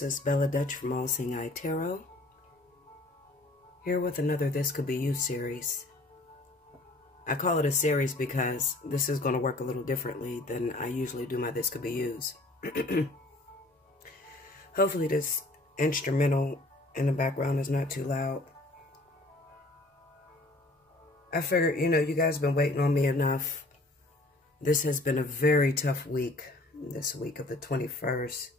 This is Bella Dutch from Allseeingeyetarot, here with another This Could Be You series. I call it a series because this is going to work a little differently than I usually do my This Could Be Yous. Hopefully this instrumental in the background is not too loud. I figured, you guys have been waiting on me enough. This has been a very tough week, this week of the 21st.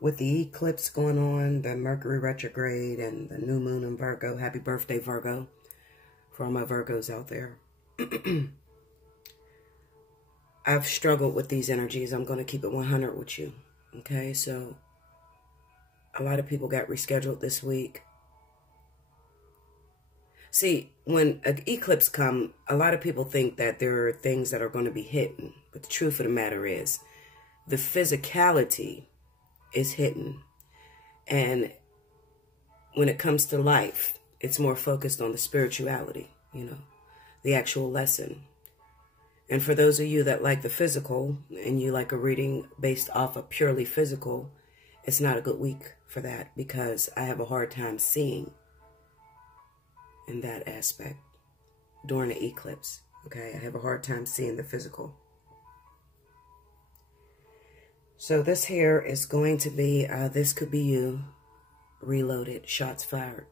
With the eclipse going on, the Mercury retrograde, and the new moon in Virgo. Happy birthday, Virgo, for all my Virgos out there. I've struggled with these energies. I'm going to keep it 100 with you. Okay, so a lot of people got rescheduled this week. See, when an eclipse comes, a lot of people think that there are things that are going to be hidden. But the truth of the matter is, the physicality is hidden. And when it comes to life, it's more focused on the spirituality, the actual lesson. And for those of you that like the physical and you like a reading based off of purely physical, it's not a good week for that because I have a hard time seeing in that aspect during the eclipse. Okay, I have a hard time seeing the physical. So this here is going to be This Could Be You, reloaded, shots fired.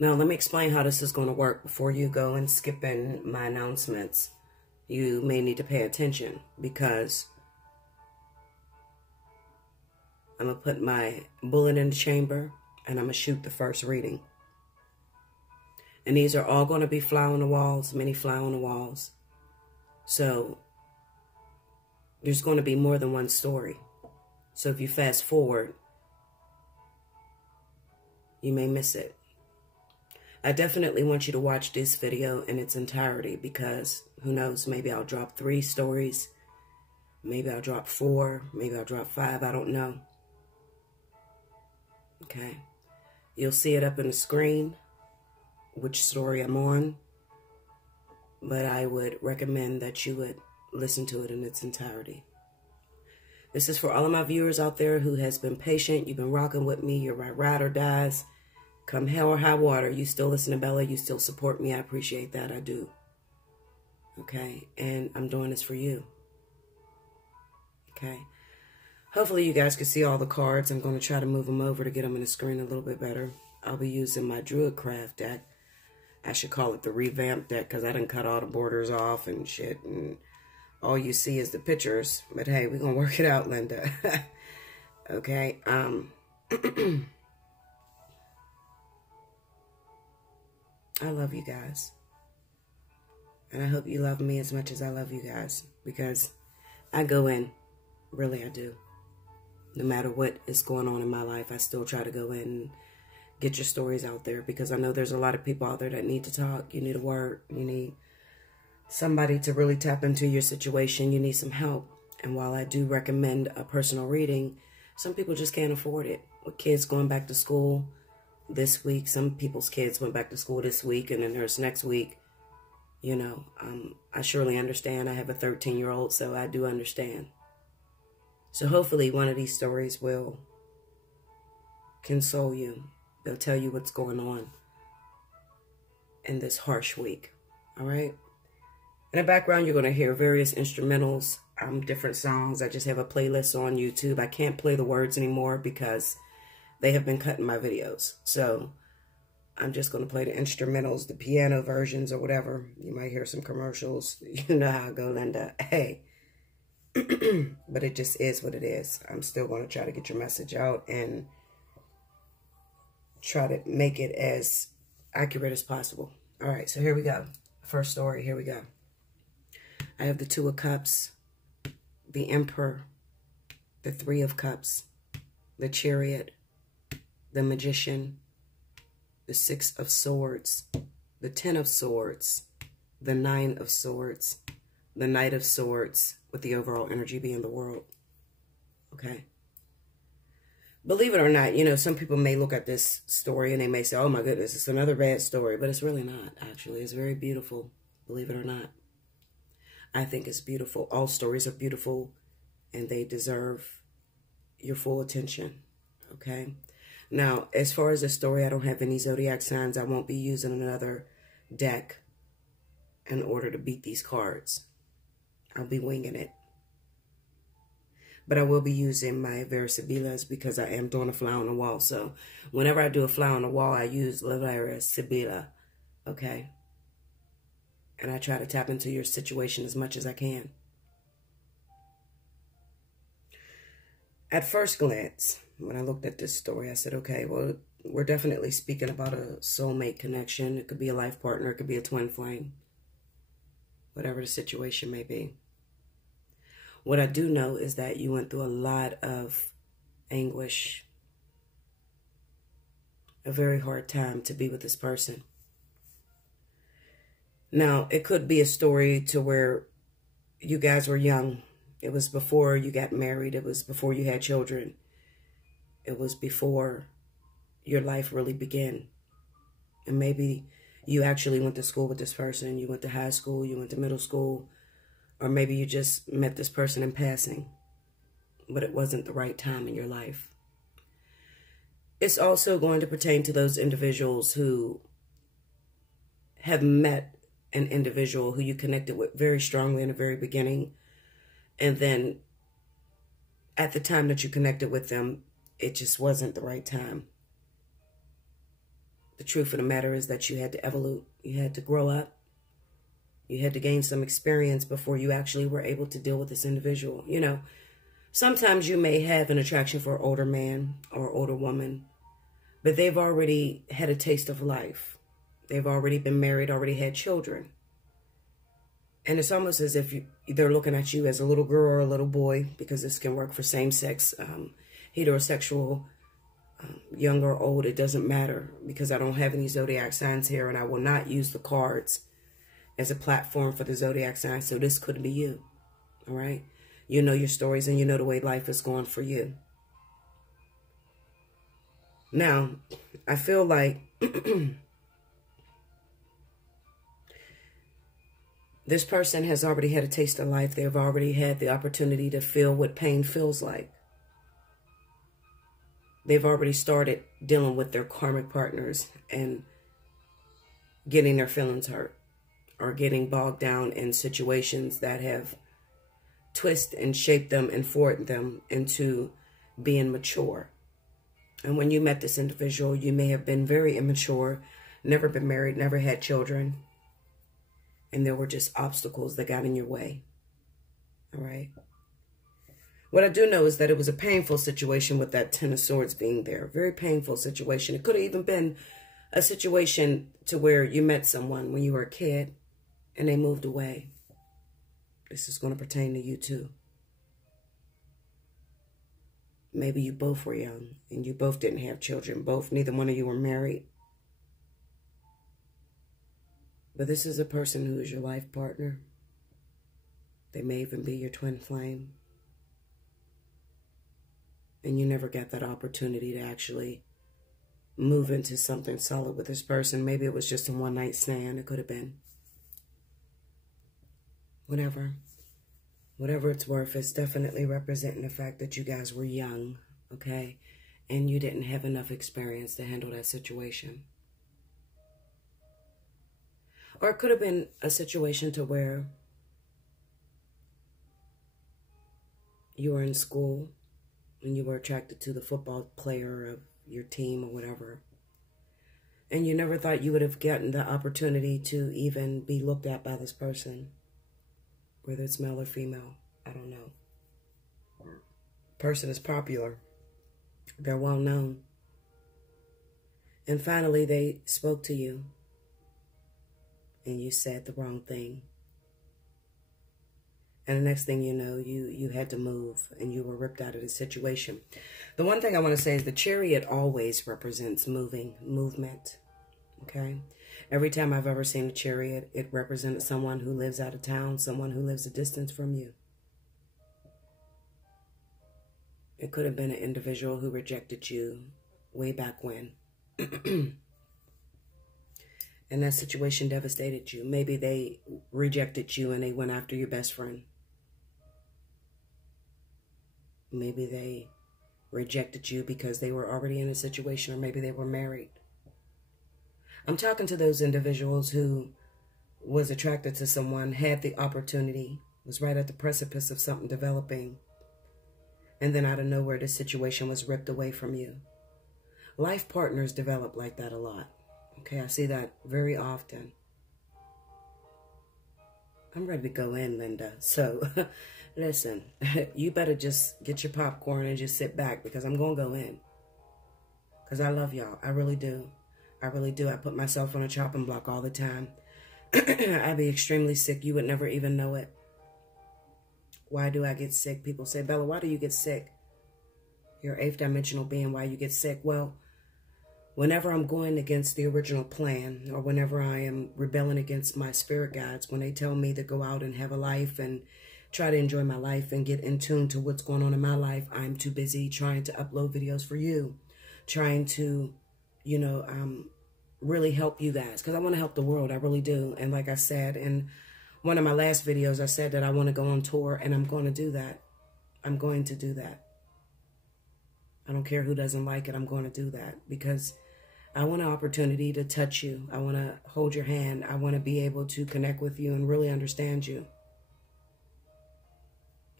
Now let me explain how this is going to work before you go and skip in my announcements. You may need to pay attention because I'm going to put my bullet in the chamber and I'm going to shoot the first reading. And these are all going to be fly on the walls, many fly on the walls. So there's going to be more than one story. So if you fast forward, you may miss it. I definitely want you to watch this video in its entirety because who knows, maybe I'll drop 3 stories. Maybe I'll drop 4. Maybe I'll drop 5. I don't know. Okay. You'll see it up on the screen, which story I'm on. But I would recommend that you would listen to it in its entirety. This is for all of my viewers out there who has been patient. You've been rocking with me. You're my ride or dies. Come hell or high water, you still listen to Bella. You still support me. I appreciate that. I do. Okay? And I'm doing this for you. Okay? Hopefully you guys can see all the cards. I'm going to try to move them over to get them in the screen a little bit better. I'll be using my Druidcraft deck. I should call it the revamped deck because I done cut all the borders off and shit. And all you see is the pictures. But hey, we're going to work it out, Linda. Okay? I love you guys. And I hope you love me as much as I love you guys. Because I go in. Really, I do. No matter what is going on in my life, I still try to go in and get your stories out there. Because I know there's a lot of people out there that need to talk. You need a word. You need somebody to really tap into your situation. You need some help. And while I do recommend a personal reading, some people just can't afford it. With kids going back to school this week, some people's kids went back to school this week, and then there's next week. I surely understand. I have a 13-year-old, so I do understand. So hopefully one of these stories will console you. They'll tell you what's going on in this harsh week. All right? In the background, you're going to hear various instrumentals, different songs. I just have a playlist on YouTube. I can't play the words anymore because they have been cutting my videos. So I'm just going to play the instrumentals, the piano versions or whatever. You might hear some commercials. You know how I go, Linda. Hey. But it just is what it is. I'm still going to try to get your message out and try to make it as accurate as possible. All right, so here we go. First story, here we go. I have the 2 of Cups, the Emperor, the 3 of Cups, the Chariot, the Magician, the 6 of Swords, the 10 of Swords, the 9 of Swords, the Knight of Swords, with the overall energy being the World. Okay? Believe it or not, some people may look at this story and they may say, oh my goodness, it's another bad story. But it's really not, actually. It's very beautiful, believe it or not. I think it's beautiful. All stories are beautiful and they deserve your full attention. Okay. Now, as far as the story, I don't have any zodiac signs. I won't be using another deck in order to beat these cards. I'll be winging it. But I will be using my Verisibilas because I am doing a fly on the wall. So whenever I do a fly on the wall, I use La Verisibila. Okay. And I try to tap into your situation as much as I can. At first glance, when I looked at this story, I said, okay, well, we're definitely speaking about a soulmate connection. It could be a life partner. It could be a twin flame. Whatever the situation may be. What I do know is that you went through a lot of anguish. A very hard time to be with this person. Now, it could be a story to where you guys were young. It was before you got married. It was before you had children. It was before your life really began. And maybe you actually went to school with this person. You went to high school. You went to middle school. Or maybe you just met this person in passing. But it wasn't the right time in your life. It's also going to pertain to those individuals who have met an individual who you connected with very strongly in the very beginning. And then at the time that you connected with them, it just wasn't the right time. The truth of the matter is that you had to evolve. You had to grow up. You had to gain some experience before you actually were able to deal with this individual. You know, sometimes you may have an attraction for an older man or older woman, but they've already had a taste of life. They've already been married, already had children. And it's almost as if they're looking at you as a little girl or a little boy, because this can work for same-sex, heterosexual, young or old. It doesn't matter, because I don't have any zodiac signs here, and I will not use the cards as a platform for the zodiac signs. So this could be you, all right? You know your stories, and you know the way life is going for you. Now, I feel like this person has already had a taste of life. They've already had the opportunity to feel what pain feels like. They've already started dealing with their karmic partners and getting their feelings hurt, or getting bogged down in situations that have twisted and shaped them and formed them into being mature. And when you met this individual, you may have been very immature, never been married, never had children. And there were just obstacles that got in your way. All right. What I do know is that it was a painful situation with that Ten of Swords being there. Very painful situation. It could have even been a situation to where you met someone when you were a kid and they moved away. This is going to pertain to you too. Maybe you both were young and you both didn't have children. Neither one of you were married. But this is a person who is your life partner. They may even be your twin flame. And you never got that opportunity to actually move into something solid with this person. Maybe it was just a one-night stand. It could have been. Whatever. Whatever it's worth, it's definitely representing the fact that you guys were young, okay? And you didn't have enough experience to handle that situation. Or it could have been a situation to where you were in school and you were attracted to the football player of your team or whatever. And you never thought you would have gotten the opportunity to even be looked at by this person. Whether it's male or female, I don't know. Person is popular. They're well known. And finally they spoke to you. And you said the wrong thing. And the next thing you know, you had to move and you were ripped out of the situation. The one thing I want to say is the Chariot always represents movement. Okay? Every time I've ever seen a Chariot, it represented someone who lives out of town, someone who lives a distance from you. It could have been an individual who rejected you way back when. And that situation devastated you. Maybe they rejected you and they went after your best friend. Maybe they rejected you because they were already in a situation, or maybe they were married. I'm talking to those individuals who was attracted to someone, had the opportunity, was right at the precipice of something developing, and then out of nowhere, the situation was ripped away from you. Life partners develop like that a lot. Okay, I see that very often. I'm ready to go in, Linda. So, listen, you better just get your popcorn and just sit back, because I'm going to go in. Because I love y'all. I really do. I really do. I put myself on a chopping block all the time. I'd be extremely sick. You would never even know it. Why do I get sick? People say, Bella, why do you get sick? You're eighth dimensional being. Why you get sick? Well, whenever I'm going against the original plan, or whenever I am rebelling against my spirit guides, when they tell me to go out and have a life and try to enjoy my life and get in tune to what's going on in my life, I'm too busy trying to upload videos for you, trying to, you know, really help you guys, because I want to help the world. I really do. And like I said in one of my last videos, I said that I want to go on tour, and I'm going to do that. I'm going to do that. I don't care who doesn't like it. I'm going to do that, because I want an opportunity to touch you. I want to hold your hand. I want to be able to connect with you and really understand you.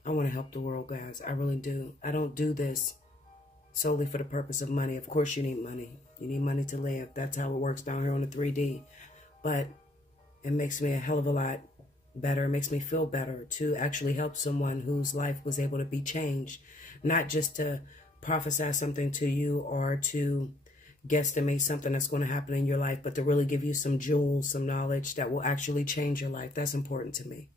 I want to help the world, guys. I really do. I don't do this solely for the purpose of money. Of course you need money. You need money to live. That's how it works down here on the 3D. But it makes me a hell of a lot better. It makes me feel better to actually help someone whose life was able to be changed. Not just to prophesy something to you or to guesstimate something that's going to happen in your life, but to really give you some jewels, some knowledge that will actually change your life. That's important to me.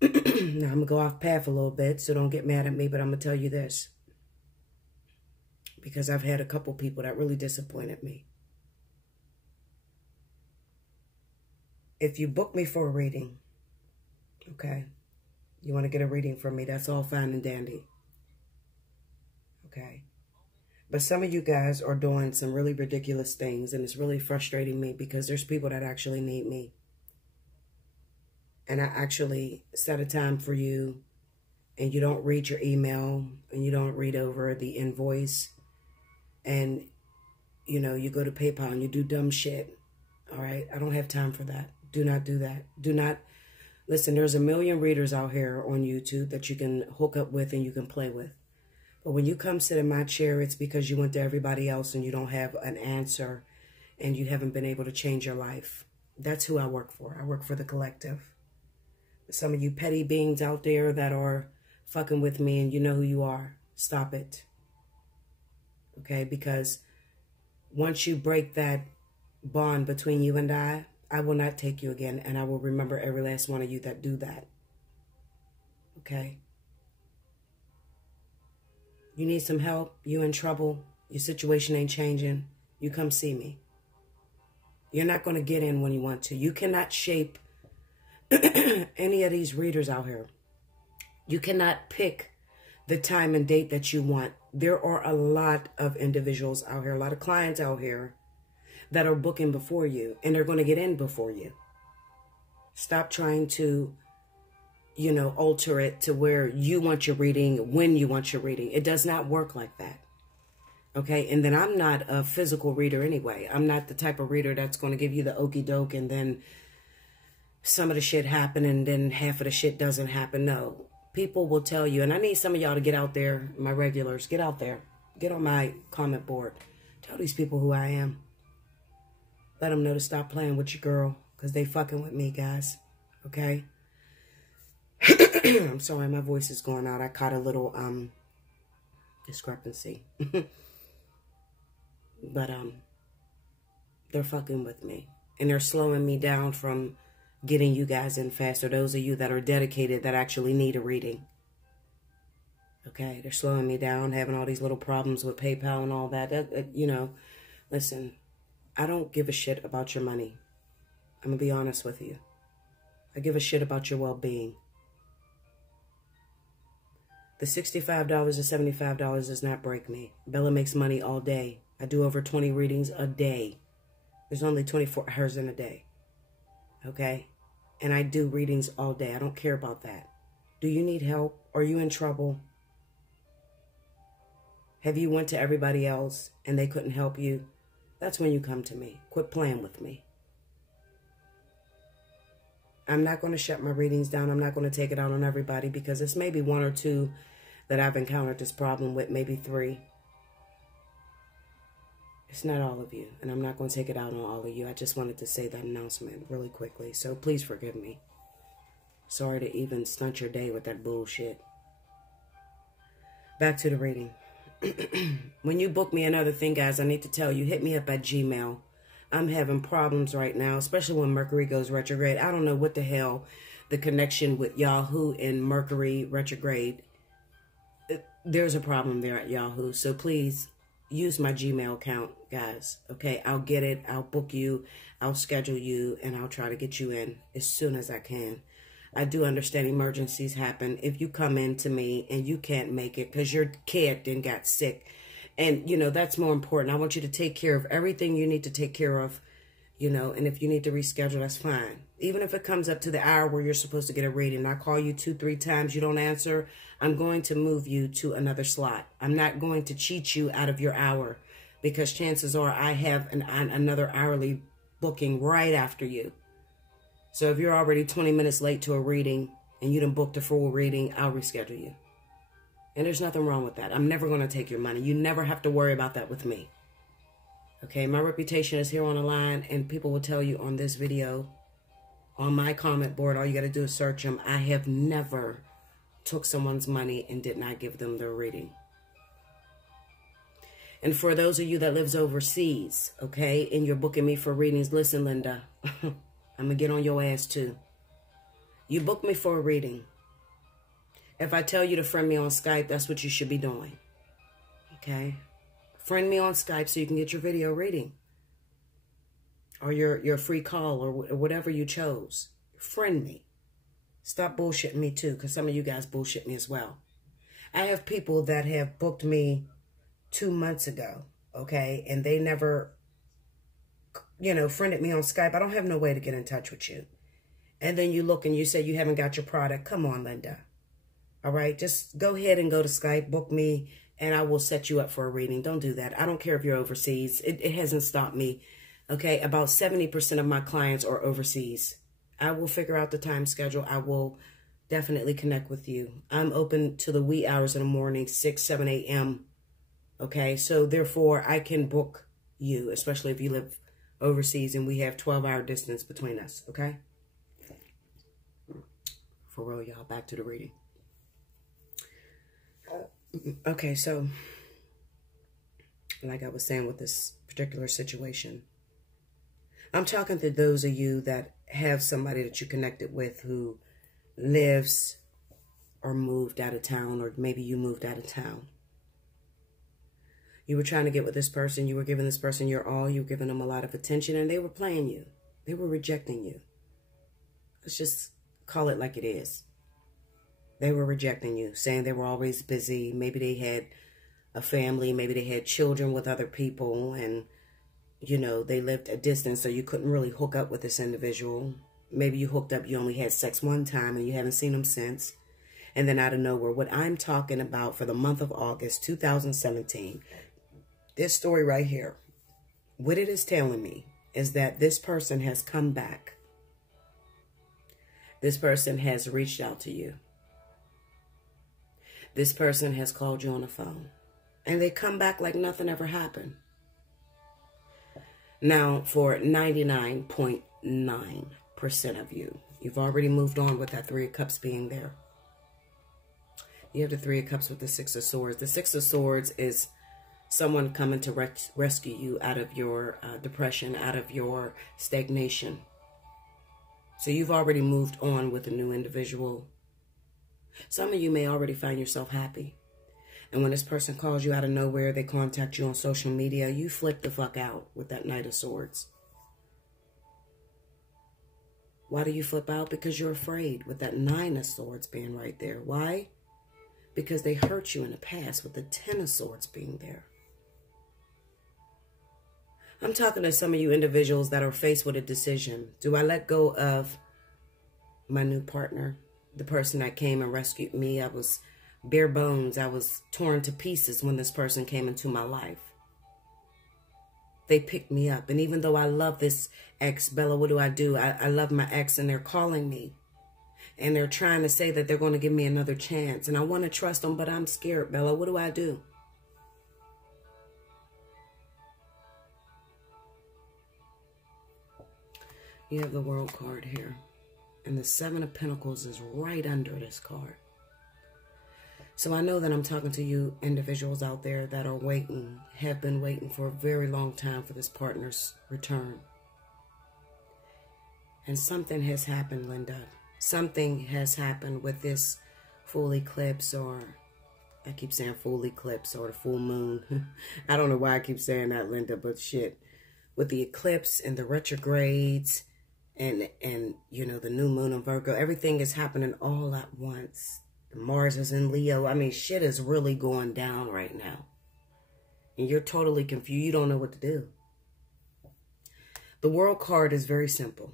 Now, I'm going to go off path a little bit, so don't get mad at me, but I'm going to tell you this. Because I've had a couple people that really disappointed me. If you book me for a reading, okay, you want to get a reading from me, that's all fine and dandy. Okay. But some of you guys are doing some really ridiculous things, and it's really frustrating me, because there's people that actually need me. And I actually set a time for you, and you don't read your email, and you don't read over the invoice, and, you know, you go to PayPal and you do dumb shit. All right? I don't have time for that. Do not do that. Do not. Listen, there's a million readers out here on YouTube that you can hook up with and you can play with. But when you come sit in my chair, it's because you went to everybody else and you don't have an answer, and you haven't been able to change your life. That's who I work for. I work for the collective. Some of you petty beings out there that are fucking with me, and you know who you are, stop it. Okay? Because once you break that bond between you and I will not take you again, and I will remember every last one of you that do that. Okay? You need some help, you in trouble, your situation ain't changing, you come see me. You're not going to get in when you want to. You cannot shape any of these readers out here. You cannot pick the time and date that you want. There are a lot of individuals out here, a lot of clients out here that are booking before you, and they're going to get in before you. Stop trying to, you know, alter it to where you want your reading when you want your reading. It does not work like that. Okay? And then I'm not a physical reader anyway. I'm not the type of reader that's going to give you the okie doke and then some of the shit happen and then half of the shit doesn't happen. No. People will tell you, and I need some of y'all to get out there, my regulars, get out there. Get on my comment board. Tell these people who I am. Let them know to stop playing with your girl, because they fucking with me, guys. Okay? I'm sorry, my voice is going out. I caught a little discrepancy. But they're fucking with me. And they're slowing me down from getting you guys in faster. Those of you that are dedicated, that actually need a reading. Okay? They're slowing me down, having all these little problems with PayPal and all that. You know, listen, I don't give a shit about your money. I'm going to be honest with you. I give a shit about your well-being. The $65 or $75 does not break me. Bella makes money all day. I do over 20 readings a day. There's only 24 hours in a day. Okay? And I do readings all day. I don't care about that. Do you need help? Are you in trouble? Have you went to everybody else and they couldn't help you? That's when you come to me. Quit playing with me. I'm not going to shut my readings down. I'm not going to take it out on everybody because it's maybe one or two that I've encountered this problem with, maybe 3. It's not all of you, and I'm not going to take it out on all of you. I just wanted to say that announcement really quickly, so please forgive me. Sorry to even stunt your day with that bullshit. Back to the reading. When you book me another thing, guys, I need to tell you, hit me up at Gmail. I'm having problems right now, especially when Mercury goes retrograde. I don't know what the hell the connection with Yahoo and Mercury retrograde. There's a problem there at Yahoo. So please use my Gmail account, guys. Okay, I'll get it. I'll book you. I'll schedule you. And I'll try to get you in as soon as I can. I do understand emergencies happen. If you come in to me and you can't make it because your kid then got sick. And, you know, that's more important. I want you to take care of everything you need to take care of, you know. And if you need to reschedule, that's fine. Even if it comes up to the hour where you're supposed to get a reading, I call you 2-3 times, you don't answer, I'm going to move you to another slot. I'm not going to cheat you out of your hour because chances are I have another hourly booking right after you. So if you're already 20 minutes late to a reading and you done booked a full reading, I'll reschedule you. And there's nothing wrong with that. I'm never going to take your money. You never have to worry about that with me. Okay, my reputation is here on the line, and people will tell you on this video, on my comment board, all you got to do is search them. I have never took someone's money and did not give them their reading. And for those of you that lives overseas, okay, and you're booking me for readings, listen, Linda, I'm going to get on your ass too. You book me for a reading. If I tell you to friend me on Skype, that's what you should be doing. Okay? Friend me on Skype so you can get your video reading. Or your free call or whatever you chose. Friend me. Stop bullshitting me too, because some of you guys bullshit me as well. I have people that have booked me 2 months ago, okay? And they never, you know, friended me on Skype. I don't have no way to get in touch with you. And then you look and you say you haven't got your product. Come on, Linda. All right, just go ahead and go to Skype, book me, and I will set you up for a reading. Don't do that. I don't care if you're overseas. It hasn't stopped me. Okay, about 70% of my clients are overseas. I will figure out the time schedule. I will definitely connect with you. I'm open to the wee hours in the morning, 6, 7 a.m. Okay, so therefore I can book you, especially if you live overseas and we have 12-hour distance between us. Okay? For real, y'all. Back to the reading. Okay, so like I was saying with this particular situation, I'm talking to those of you that have somebody that you connected with who lives or moved out of town, or maybe you moved out of town. You were trying to get with this person. You were giving this person your all. You were giving them a lot of attention, and they were playing you. They were rejecting you. Let's just call it like it is. They were rejecting you, saying they were always busy. Maybe they had a family. Maybe they had children with other people. And, you know, they lived a distance, so you couldn't really hook up with this individual. Maybe you hooked up, you only had sex one time, and you haven't seen them since. And then out of nowhere, what I'm talking about for the month of August 2017, this story right here, what it is telling me is that this person has come back. This person has reached out to you. This person has called you on the phone. And they come back like nothing ever happened. Now, for 99.9% of you, you've already moved on with that 3 of Cups being there. You have the 3 of Cups with the 6 of Swords. The 6 of Swords is someone coming to rescue you out of your depression, out of your stagnation. So you've already moved on with a new individual. Some of you may already find yourself happy. And when this person calls you out of nowhere, they contact you on social media, you flip the fuck out with that Knight of Swords. Why do you flip out? Because you're afraid with that 9 of Swords being right there. Why? Because they hurt you in the past with the 10 of Swords being there. I'm talking to some of you individuals that are faced with a decision. Do I let go of my new partner? the person that came and rescued me. I was bare bones. I was torn to pieces when this person came into my life. They picked me up. And even though I love this ex, Bella, what do? I love my ex, and they're calling me. And they're trying to say that they're going to give me another chance. And I want to trust them, but I'm scared, Bella. What do? You have the World card here. And the Seven of Pentacles is right under this card. So I know that I'm talking to you individuals out there that are waiting, have been waiting for a very long time for this partner's return. And something has happened, Linda. Something has happened with this full eclipse, or I keep saying full eclipse, or the full moon. I don't know why I keep saying that, Linda, but shit. With the eclipse and the retrogrades and you know, the new moon in Virgo, everything is happening all at once. Mars is in Leo. I mean, shit is really going down right now. And you're totally confused. You don't know what to do. The World card is very simple.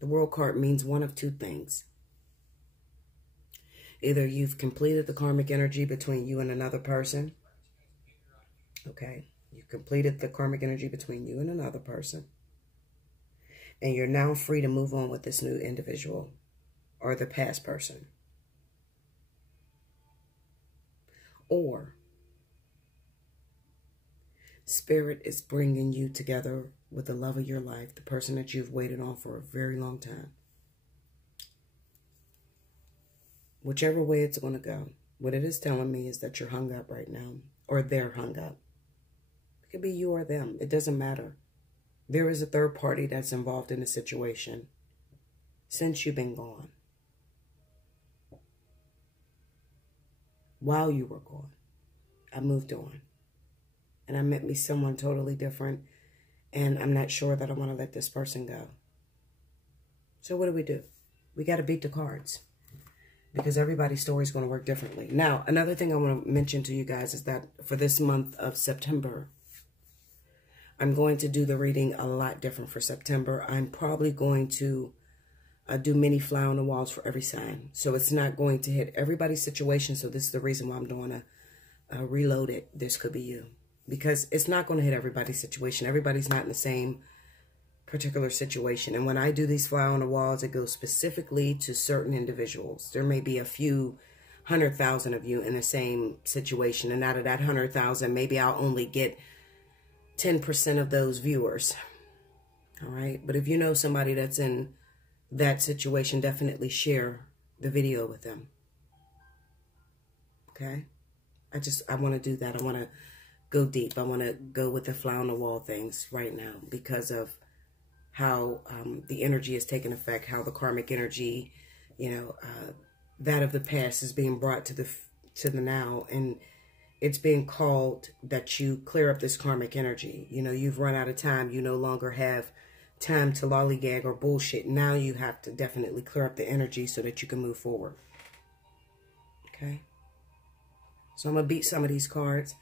The World card means one of two things. Either you've completed the karmic energy between you and another person. Okay. You've completed the karmic energy between you and another person. And you're now free to move on with this new individual or the past person. Or Spirit is bringing you together with the love of your life, the person that you've waited on for a very long time. Whichever way it's going to go, what it is telling me is that you're hung up right now, or they're hung up. It could be you or them. It doesn't matter. There is a third party that's involved in the situation since you've been gone. While you were gone, I moved on. And I met me someone totally different. And I'm not sure that I want to let this person go. So what do? We got to beat the cards. Because everybody's story is going to work differently. Now, another thing I want to mention to you guys is that for this month of September, I'm going to do the reading a lot different for September. I'm probably going to do mini fly on the walls for every sign. So it's not going to hit everybody's situation. So this is the reason why I'm doing a reload it. This could be you. Because it's not going to hit everybody's situation. Everybody's not in the same particular situation. And when I do these fly on the walls, it goes specifically to certain individuals. There may be a few 100,000 of you in the same situation. And out of that 100,000, maybe I'll only get 10% of those viewers. All right. But if you know somebody that's in that situation, definitely share the video with them. Okay. I want to do that. I want to go deep. I want to go with the fly on the wall things right now because of how the energy is taking effect, how the karmic energy, you know, that of the past is being brought to the now. And it's being called that you clear up this karmic energy. You know, you've run out of time. You no longer have time to lollygag or bullshit. Now you have to definitely clear up the energy so that you can move forward. Okay. So I'm going to beat some of these cards.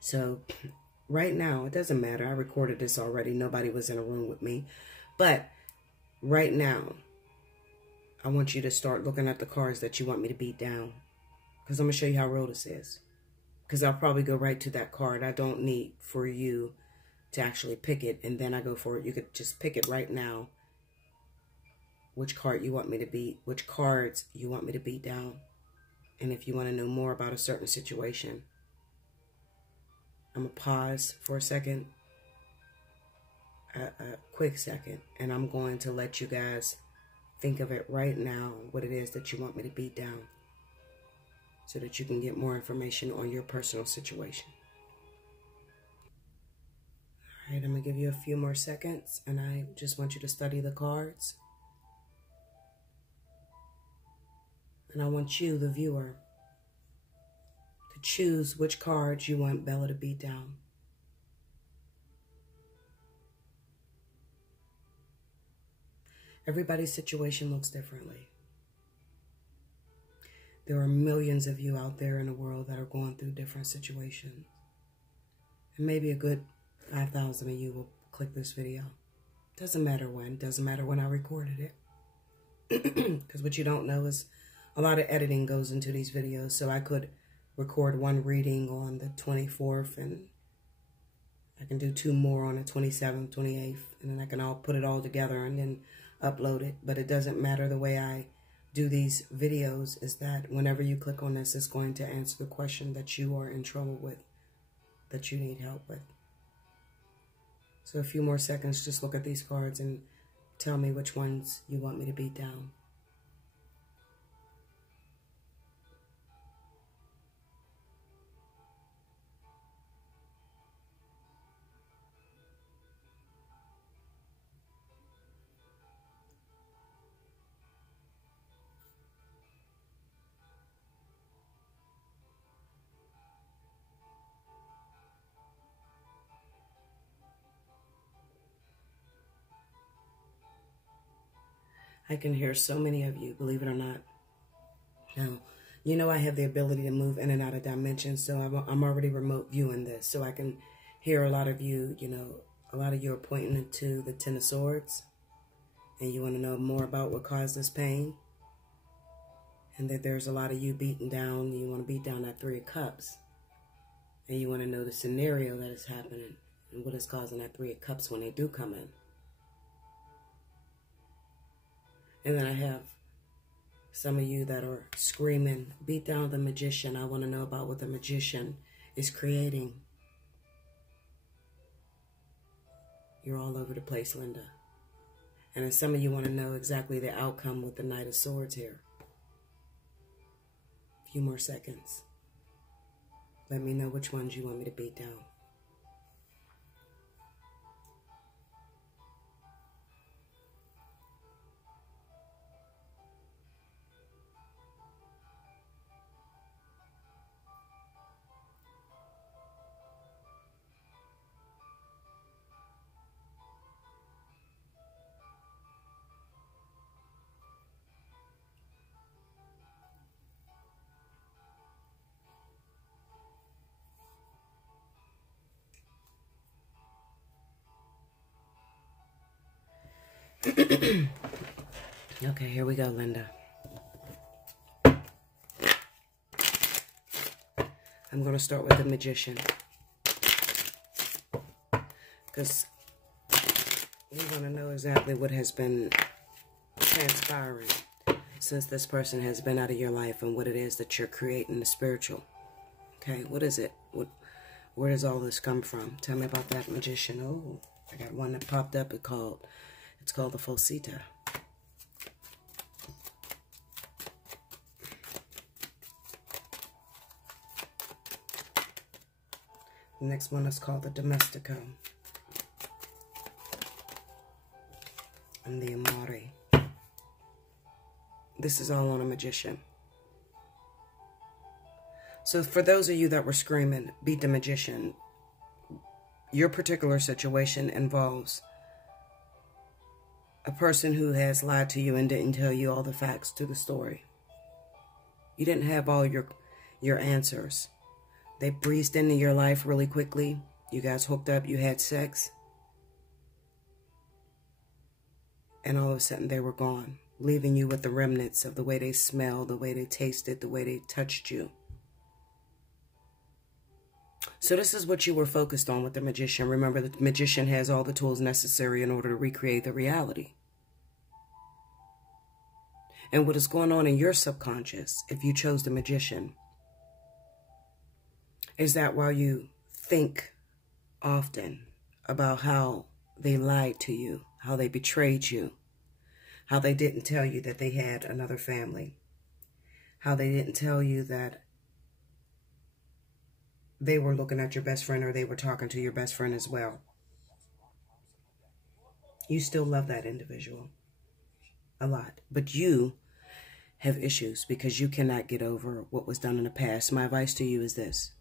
So right now, it doesn't matter. I recorded this already. Nobody was in a room with me. But right now, I want you to start looking at the cards that you want me to beat down. Because I'm going to show you how real this is. Because I'll probably go right to that card. I don't need for you to actually pick it. And then I go for it. You could just pick it right now. Which card you want me to beat. Which cards you want me to beat down. And if you want to know more about a certain situation. I'm going to pause for a second. A quick second. And I'm going to let you guys think of it right now. What it is that you want me to beat down. So that you can get more information on your personal situation. All right, I'm going to give you a few more seconds. And I just want you to study the cards. And I want you, the viewer, to choose which cards you want Bella to beat down. Everybody's situation looks differently. There are millions of you out there in the world that are going through different situations. And maybe a good 5,000 of you will click this video. Doesn't matter when. Doesn't matter when I recorded it. Because what you don't know is a lot of editing goes into these videos. So I could record one reading on the 24th, and I can do 2 more on the 27th, 28th, and then I can all put it all together and then upload it. But it doesn't matter. The way I do these videos is that whenever you click on this, it's going to answer the question that you are in trouble with, that you need help with. So a few more seconds, just look at these cards and tell me which ones you want me to beat down. I can hear so many of you, believe it or not. Now, you know I have the ability to move in and out of dimensions, so I'm already remote viewing this. So I can hear a lot of you, a lot of you are pointing to the Ten of Swords. And you want to know more about what caused this pain. And that there's a lot of you beating down, you want to beat down that Three of Cups. And you want to know the scenario that is happening and what is causing that Three of Cups when they do come in. And then I have some of you that are screaming, beat down the Magician. I want to know about what the Magician is creating. You're all over the place, Linda. And then some of you want to know exactly the outcome with the Knight of Swords here. A few more seconds. Let me know which ones you want me to beat down. Okay, here we go, Linda. I'm going to start with the Magician. Because we want to know exactly what has been transpiring since this person has been out of your life and what it is that you're creating, the spiritual. Okay, what is it? Where does all this come from? Tell me about that Magician. Oh, I got one that popped up. It's called the Falsita. The next one is called the Domestico. And the Amari. This is all on a Magician. So for those of you that were screaming, beat the Magician, your particular situation involves a person who has lied to you and didn't tell you all the facts to the story. You didn't have all your answers. They breezed into your life really quickly. You guys hooked up, you had sex. And all of a sudden they were gone, leaving you with the remnants of the way they smelled, the way they tasted, the way they touched you. So this is what you were focused on with the Magician. Remember, the Magician has all the tools necessary in order to recreate the reality. And what is going on in your subconscious, if you chose the Magician, is that while you think often about how they lied to you, how they betrayed you, how they didn't tell you that they had another family, how they didn't tell you that they were looking at your best friend or they were talking to your best friend as well. You still love that individual a lot, but you have issues because you cannot get over what was done in the past. My advice to you is this.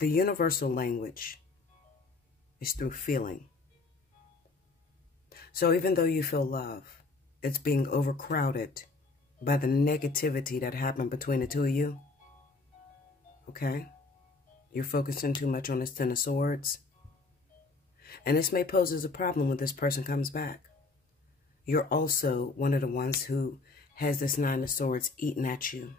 The universal language is through feeling. So even though you feel love, it's being overcrowded by the negativity that happened between the two of you. Okay? You're focusing too much on this Ten of Swords. And this may pose as a problem when this person comes back. you're also one of the ones who has this Nine of Swords eating at you,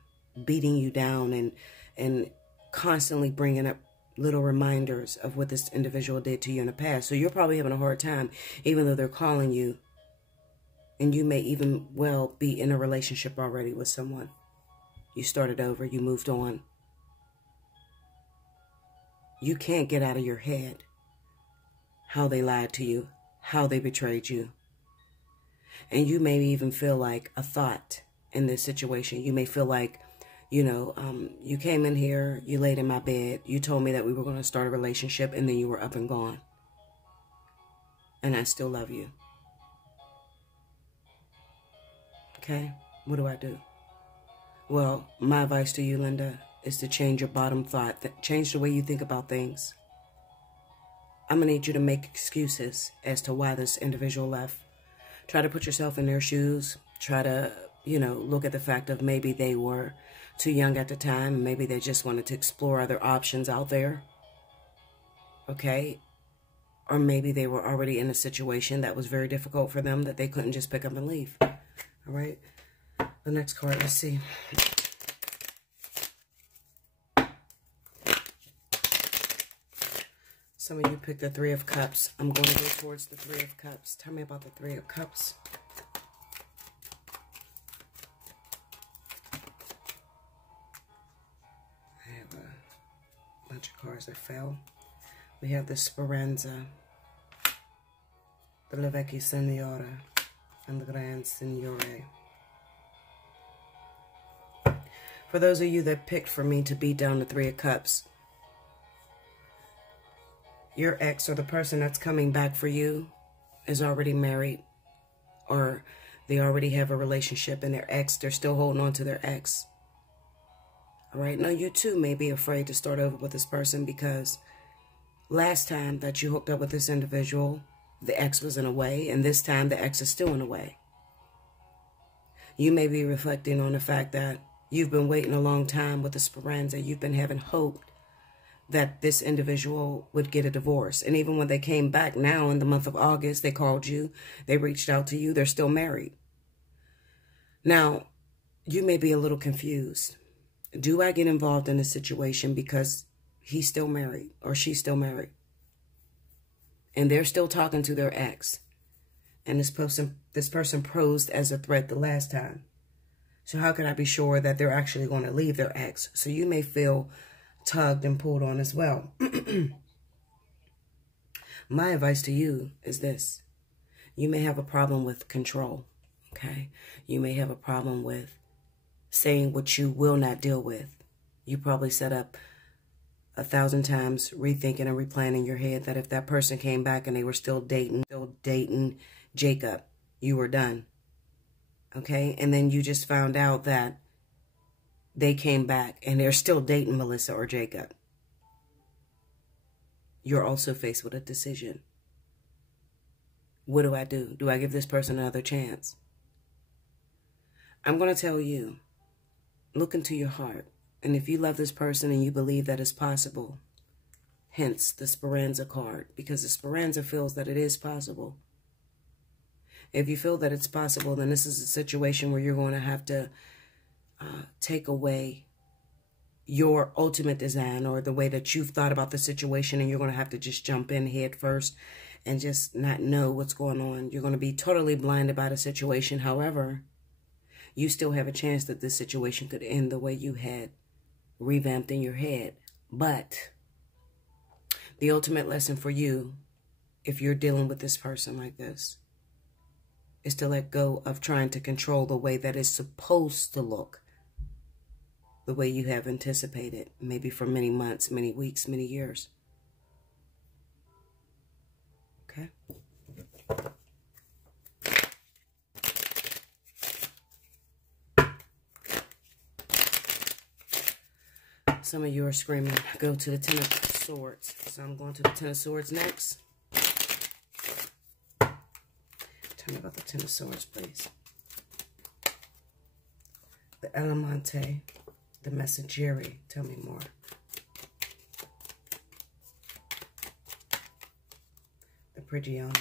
beating you down, and constantly bringing up little reminders of what this individual did to you in the past. So you're probably having a hard time, even though they're calling you, and you may even well be in a relationship already with someone. You started over, you moved on. You can't get out of your head how they lied to you, how they betrayed you. And you may even feel like a thought in this situation. You may feel like, you know, you came in here, you laid in my bed, you told me that we were going to start a relationship, and then you were up and gone. And I still love you. Okay? What do I do? Well, my advice to you, Linda, is to change your bottom thought. Change the way you think about things. I'm going to need you to make excuses as to why this individual left. Try to put yourself in their shoes. Try to, you know, look at the fact of maybe they were too young at the time. And maybe they just wanted to explore other options out there. Okay? Or maybe they were already in a situation that was very difficult for them, that they couldn't just pick up and leave. All right? The next card, let's see. Some of you picked the Three of Cups. I'm going to go towards the Three of Cups. Tell me about the Three of Cups. I have a bunch of cards that fell. We have the Speranza, the La Vecchia Signora, and the Gran Signore. For those of you that picked for me to beat down the Three of Cups, your ex or the person that's coming back for you is already married, or they already have a relationship, and their ex, they're still holding on to their ex. All right. Now, you too may be afraid to start over with this person because last time that you hooked up with this individual, the ex was in a way, and this time the ex is still in a way. You may be reflecting on the fact that you've been waiting a long time with the Speranza. You've been having hope that this individual would get a divorce. And even when they came back now in the month of August, they called you, they reached out to you, they're still married. Now, you may be a little confused. Do I get involved in a situation because he's still married or she's still married? And they're still talking to their ex. And this person posed as a threat the last time. So how can I be sure that they're actually going to leave their ex? So you may feel tugged and pulled on as well. My advice to you is this. You may have a problem with control, okay? You may have a problem with saying what you will not deal with. You probably set up 1,000 times rethinking and replanning in your head that if that person came back and they were still dating Jacob, you were done, okay? And then you just found out that they came back and they're still dating Melissa or Jacob. You're also faced with a decision. What do I do? Do I give this person another chance? I'm going to tell you, look into your heart. And if you love this person and you believe that it's possible, hence the Speranza card, because the Speranza feels that it is possible. If you feel that it's possible, then this is a situation where you're going to have to take away your ultimate design or the way that you've thought about the situation, and you're going to have to just jump in head first and just not know what's going on. You're going to be totally blinded by the situation. However, you still have a chance that this situation could end the way you had revamped in your head. But the ultimate lesson for you, if you're dealing with this person like this, is to let go of trying to control the way that it's supposed to look, the way you have anticipated, maybe for many months, many weeks, many years. Okay? Some of you are screaming, go to the Ten of Swords. So I'm going to the Ten of Swords next. Tell me about the Ten of Swords, please. The Elemante, the Messaggeri. Tell me more. The Prigioni.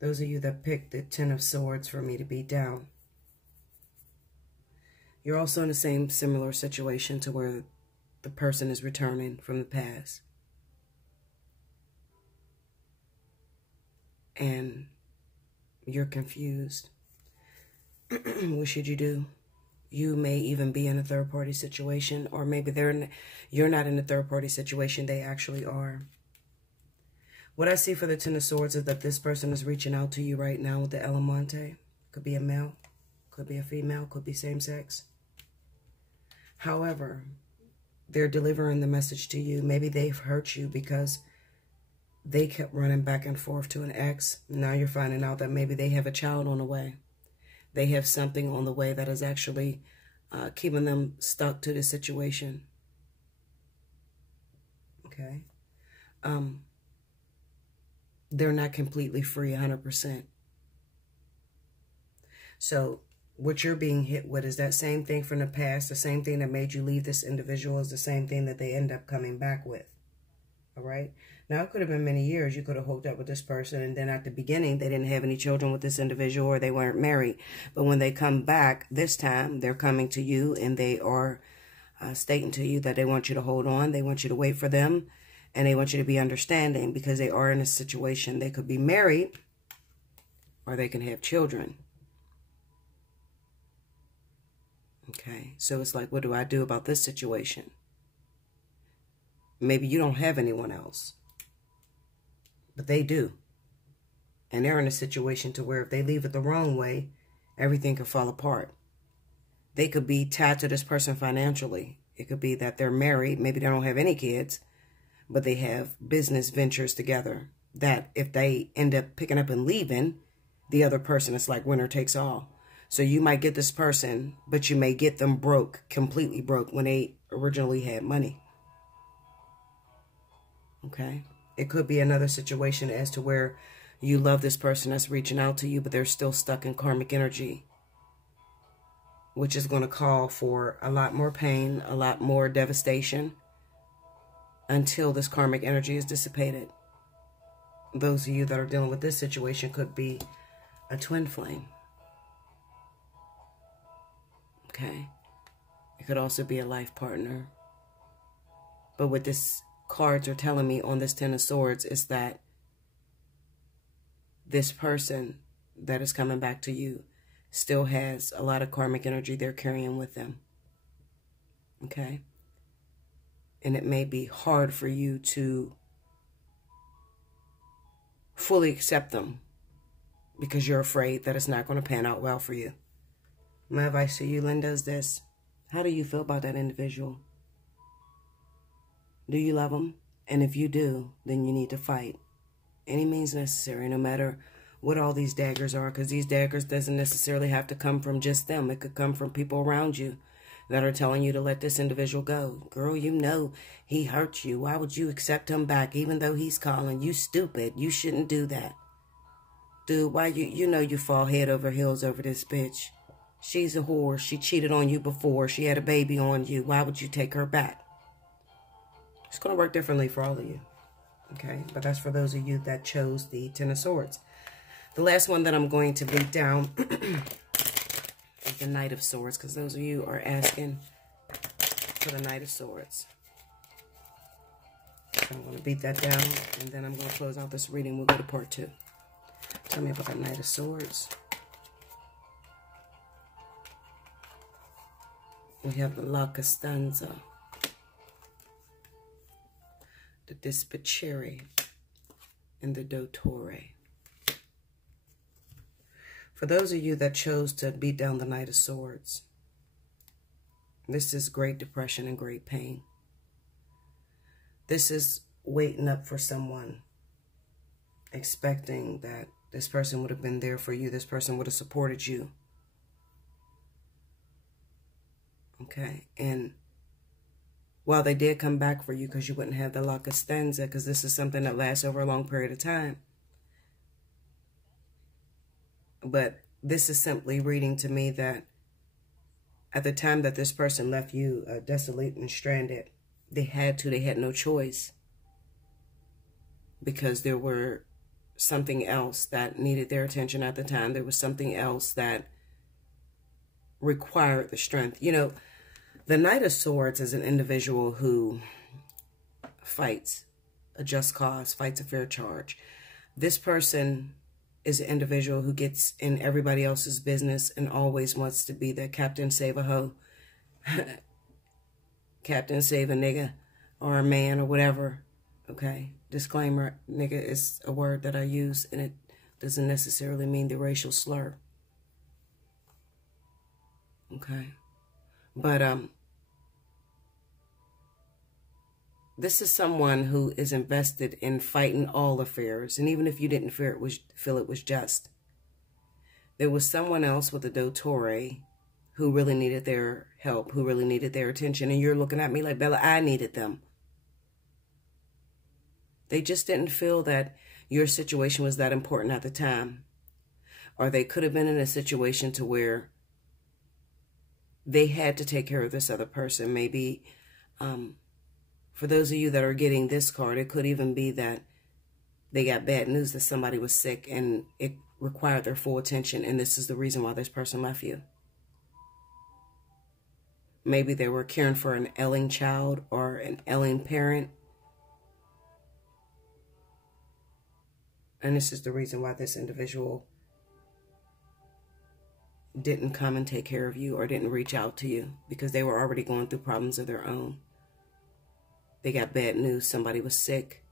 Those of you that picked the Ten of Swords for me to beat down, you're also in the same similar situation to where the person is returning from the past. And you're confused. What should you do? You may even be in a third-party situation, or maybe you're not in a third-party situation. They actually are. What I see for the Ten of Swords is that this person is reaching out to you right now with the Elemante. Could be a male, could be a female, could be same-sex. However, they're delivering the message to you. Maybe they've hurt you because they kept running back and forth to an ex. Now you're finding out that maybe they have a child on the way. They have something on the way that is actually keeping them stuck to this situation. Okay. They're not completely free 100%. So what you're being hit with is that same thing from the past. The same thing that made you leave this individual is the same thing that they end up coming back with. All right. Now, it could have been many years. You could have hooked up with this person, and then at the beginning, they didn't have any children with this individual, or they weren't married. But when they come back this time, they're coming to you, and they are stating to you that they want you to hold on. They want you to wait for them, and they want you to be understanding because they are in a situation. They could be married, or they can have children. Okay, so it's like, what do I do about this situation? Maybe you don't have anyone else, but they do. And they're in a situation to where if they leave it the wrong way, everything could fall apart. They could be tied to this person financially. It could be that they're married. Maybe they don't have any kids, but they have business ventures together that if they end up picking up and leaving, the other person, it's like winner takes all. So you might get this person, but you may get them broke, completely broke when they originally had money. Okay. It could be another situation as to where you love this person that's reaching out to you, but they're still stuck in karmic energy, which is going to call for a lot more pain, a lot more devastation until this karmic energy is dissipated. Those of you that are dealing with this situation could be a twin flame. Okay. It could also be a life partner. But what this cards are telling me on this Ten of Swords is that this person that is coming back to you still has a lot of karmic energy they're carrying with them. Okay? And it may be hard for you to fully accept them because you're afraid that it's not going to pan out well for you. My advice to you, Linda, is this. How do you feel about that individual? Do you love them? And if you do, then you need to fight. Any means necessary, no matter what all these daggers are, because these daggers doesn't necessarily have to come from just them. It could come from people around you that are telling you to let this individual go. Girl, you know he hurt you. Why would you accept him back even though he's calling? You stupid. You shouldn't do that. Dude, why you know you fall head over heels over this bitch. She's a whore. She cheated on you before. She had a baby on you. Why would you take her back? It's going to work differently for all of you. Okay? But that's for those of you that chose the Ten of Swords. The last one that I'm going to beat down is the Knight of Swords, because those of you are asking for the Knight of Swords. So I'm going to beat that down, and then I'm going to close out this reading. We'll go to part 2. Tell me about the Knight of Swords. We have the La Costanza, the Dispicere, and the Dottore. For those of you that chose to beat down the Knight of Swords, this is great depression and great pain. This is waiting up for someone, expecting that this person would have been there for you. This person would have supported you. Okay, and while they did come back for you because you wouldn't have the La Costanza, because this is something that lasts over a long period of time. But this is simply reading to me that at the time that this person left you desolate and stranded, they had no choice. Because there were something else that needed their attention at the time. There was something else that required the strength. You know, the Knight of Swords is an individual who fights a just cause, fights a fair charge. This person is an individual who gets in everybody else's business and always wants to be the Captain Save a Hoe, Captain Save a Nigga, or a man, or whatever. Okay, disclaimer, nigga is a word that I use, and it doesn't necessarily mean the racial slur. Okay, but this is someone who is invested in fighting all affairs, and even if you didn't feel it was just, there was someone else with a dottore who really needed their help, who really needed their attention, and you're looking at me like, Bella, I needed them. They just didn't feel that your situation was that important at the time. Or they could have been in a situation to where they had to take care of this other person. Maybe for those of you that are getting this card, it could even be that they got bad news that somebody was sick and it required their full attention, and this is the reason why this person left you. Maybe they were caring for an ailing child or an ailing parent, and this is the reason why this individual didn't come and take care of you or didn't reach out to you, because they were already going through problems of their own. They got bad news. Somebody was sick.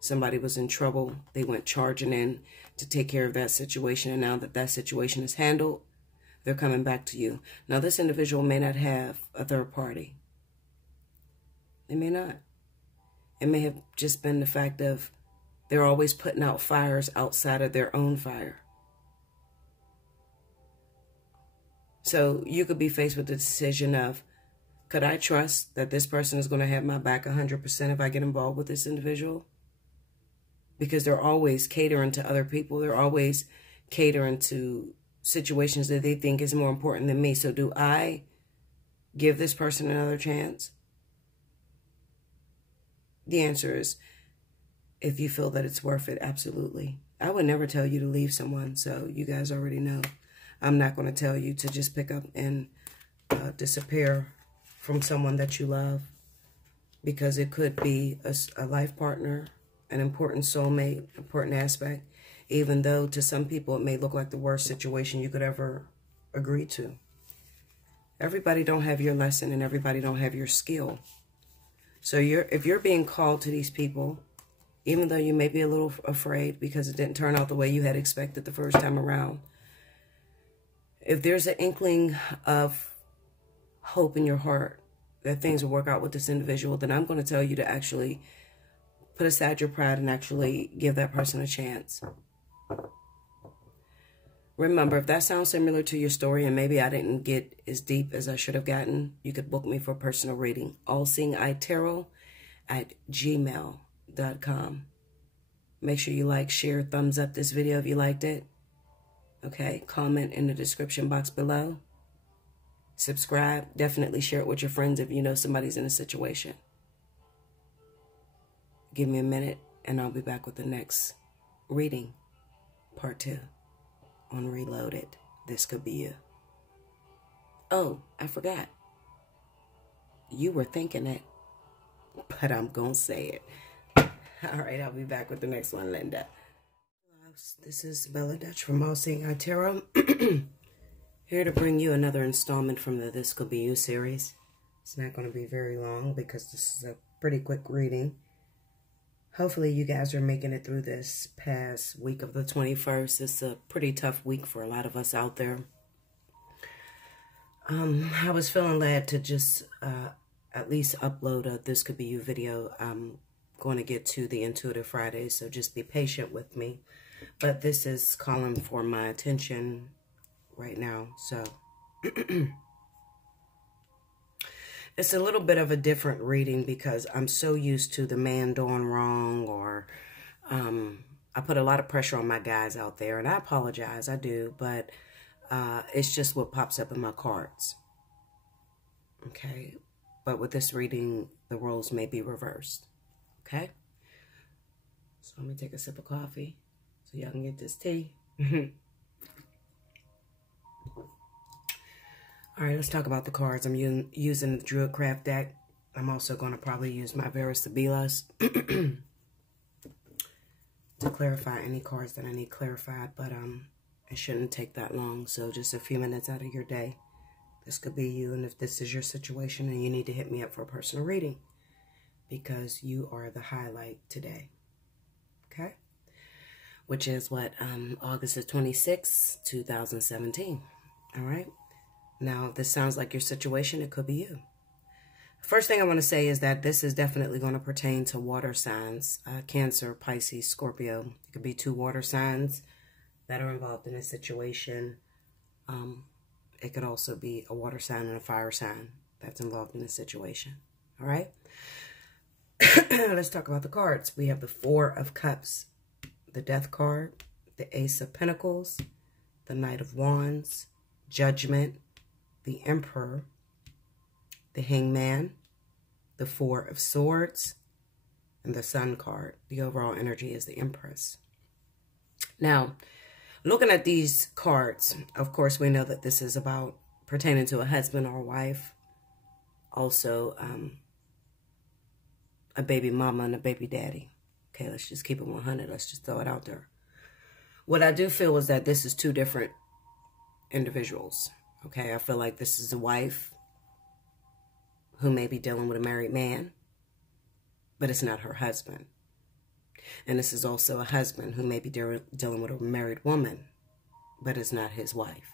Somebody was in trouble. They went charging in to take care of that situation, and now that that situation is handled, they're coming back to you. Now, this individual may not have a third party. They may not. It may have just been the fact of they're always putting out fires outside of their own fire. So you could be faced with the decision of, could I trust that this person is going to have my back 100% if I get involved with this individual? Because they're always catering to other people. They're always catering to situations that they think is more important than me. So do I give this person another chance? The answer is, if you feel that it's worth it, absolutely. I would never tell you to leave someone, so you guys already know. I'm not going to tell you to just pick up and disappear from someone that you love, because it could be a life partner, an important soulmate, important aspect, even though to some people it may look like the worst situation you could ever agree to. Everybody don't have your lesson, and everybody don't have your skill. So if you're being called to these people, even though you may be a little afraid because it didn't turn out the way you had expected the first time around, if there's an inkling of hope in your heart that things will work out with this individual, then I'm going to tell you to actually put aside your pride and actually give that person a chance. Remember, if that sounds similar to your story and maybe I didn't get as deep as I should have gotten, you could book me for a personal reading. Allseeingeyetarot at gmail.com. Make sure you like, share, thumbs up this video if you liked it. Okay, comment in the description box below. Subscribe. Definitely share it with your friends if you know somebody's in a situation. Give me a minute and I'll be back with the next reading, part 2, on Reloaded. This could be you. Oh, I forgot. You were thinking it, but I'm going to say it. All right, I'll be back with the next one, Linda. This is Bella Dutch from Allseeingeyetarot. Here to bring you another installment from the This Could Be You series. It's not going to be very long because this is a pretty quick reading. Hopefully you guys are making it through this past week of the 21st. It's a pretty tough week for a lot of us out there. I was feeling glad to just at least upload a This Could Be You video. I'm going to get to the Intuitive Friday, so just be patient with me. But this is calling for my attention right now, so it's a little bit of a different reading because I'm so used to the man doing wrong, or I put a lot of pressure on my guys out there, and I apologize, I do, but it's just what pops up in my cards. Okay, but with this reading, the roles may be reversed. Okay, so let me take a sip of coffee so so y'all can get this tea. All right, let's talk about the cards. I'm using the Druidcraft deck. I'm also going to probably use my Veristabilas to clarify any cards that I need clarified, but it shouldn't take that long. So just a few minutes out of your day. This could be you, and if this is your situation, then you need to hit me up for a personal reading because you are the highlight today. Okay? Which is what, August the 26th, 2017. All right? Now, if this sounds like your situation, it could be you. First thing I want to say is that this is definitely going to pertain to water signs, Cancer, Pisces, Scorpio. It could be 2 water signs that are involved in a situation. It could also be a water sign and a fire sign that's involved in a situation. All right? Let's talk about the cards. We have the 4 of Cups, the Death card, the Ace of Pentacles, the Knight of Wands, Judgment, the Emperor, the Hangman, the 4 of Swords, and the Sun card. The overall energy is the Empress. Now, looking at these cards, of course, we know that this is about pertaining to a husband or wife. Also, a baby mama and a baby daddy. Okay, let's just keep it 100. Let's just throw it out there. What I do feel is that this is 2 different individuals. Okay, I feel like this is a wife who may be dealing with a married man, but it's not her husband. And this is also a husband who may be dealing with a married woman, but it's not his wife.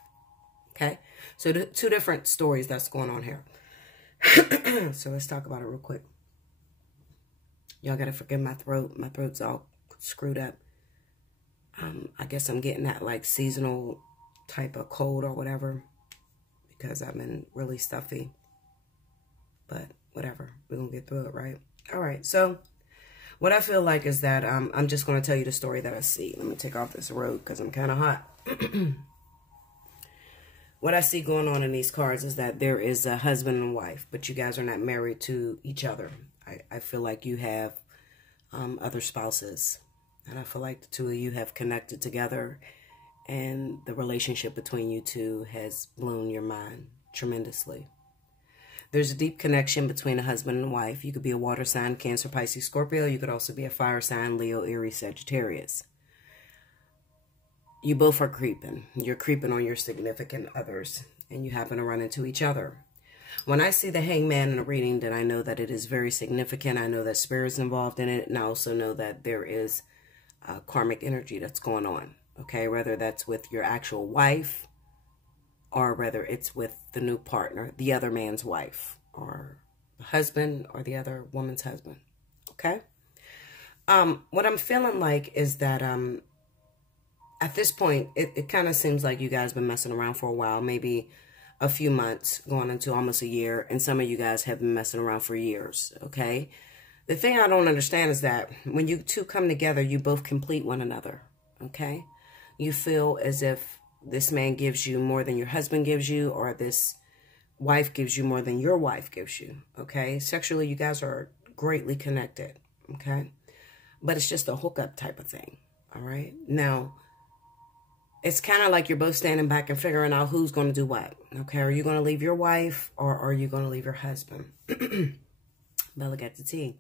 Okay? So 2 different stories that's going on here. So let's talk about it real quick. Y'all got to forgive my throat. My throat's all screwed up. I guess I'm getting that like seasonal type of cold or whatever because I've been really stuffy. But whatever. We're going to get through it, right? All right. So what I feel like is that I'm just going to tell you the story that I see. Let me take off this robe because I'm kind of hot. What I see going on in these cards is that there is a husband and wife, but you guys are not married to each other. I feel like you have other spouses, and I feel like the 2 of you have connected together, and the relationship between you 2 has blown your mind tremendously. There's a deep connection between a husband and wife. You could be a water sign, Cancer, Pisces, Scorpio. You could also be a fire sign, Leo, Aries, Sagittarius. You both are creeping. You're creeping on your significant others, and you happen to run into each other. When I see the Hangman in a reading, then I know that it is very significant. I know that spirit's involved in it, and I also know that there is karmic energy that's going on, okay? Whether that's with your actual wife or whether it's with the new partner, the other man's wife, or the husband or the other woman's husband, okay? What I'm feeling like is that at this point, it kind of seems like you guys been messing around for a while, maybe a few months, going into almost a year, and some of you guys have been messing around for years, okay? The thing I don't understand is that when you 2 come together, you both complete one another, okay? You feel as if this man gives you more than your husband gives you, or this wife gives you more than your wife gives you, okay? Sexually, you guys are greatly connected, okay? But it's just a hookup type of thing, all right? Now, it's kind of like you're both standing back and figuring out who's going to do what, okay? Are you going to leave your wife, or are you going to leave your husband? Bella got the tea.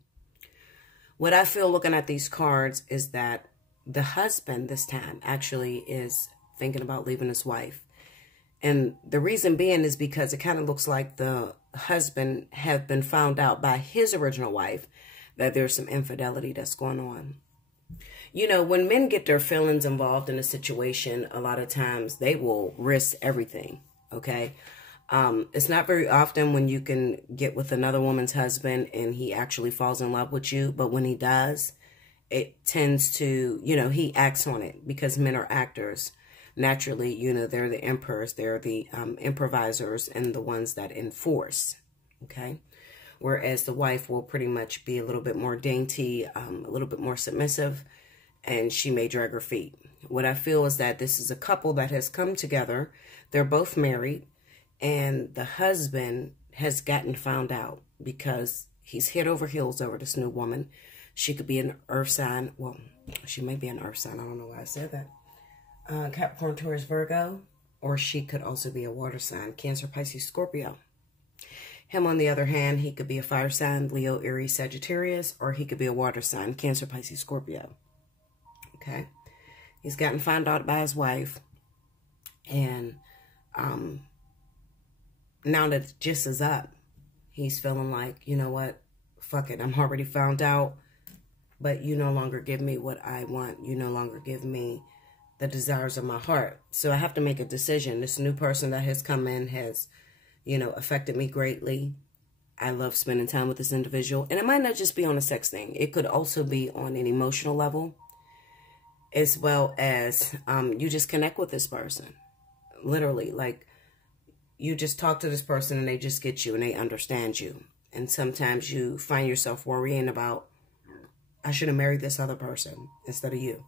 What I feel looking at these cards is that the husband this time actually is thinking about leaving his wife. And the reason being is because it kind of looks like the husband have been found out by his original wife that there's some infidelity that's going on. You know, when men get their feelings involved in a situation, a lot of times they will risk everything, okay? It's not very often when you can get with another woman's husband and he actually falls in love with you, but when he does, it tends to, you know, he acts on it because men are actors. Naturally, you know, they're the emperors, they're the improvisers and the ones that enforce, okay? Whereas the wife will pretty much be a little bit more dainty, a little bit more submissive, and she may drag her feet. What I feel is that this is a couple that has come together. They're both married, and the husband has gotten found out because he's head over heels over this new woman. She could be an earth sign. Well, She may be an earth sign. I don't know why I said that. Capricorn, Taurus, Virgo. Or she could also be a water sign. Cancer, Pisces, Scorpio. Him, on the other hand, he could be a fire sign, Leo, Aries, Sagittarius. Or he could be a water sign, Cancer, Pisces, Scorpio. Okay. He's gotten found out by his wife. And now that the gist is up, he's feeling like, you know what? Fuck it. I'm already found out. But you no longer give me what I want. You no longer give me the desires of my heart. So I have to make a decision. This new person that has come in has, you know, affected me greatly. I love spending time with this individual. And it might not just be on a sex thing. It could also be on an emotional level, as well as you just connect with this person. Literally, like, you just talk to this person and they just get you and they understand you. And sometimes you find yourself worrying about, I should have married this other person instead of you.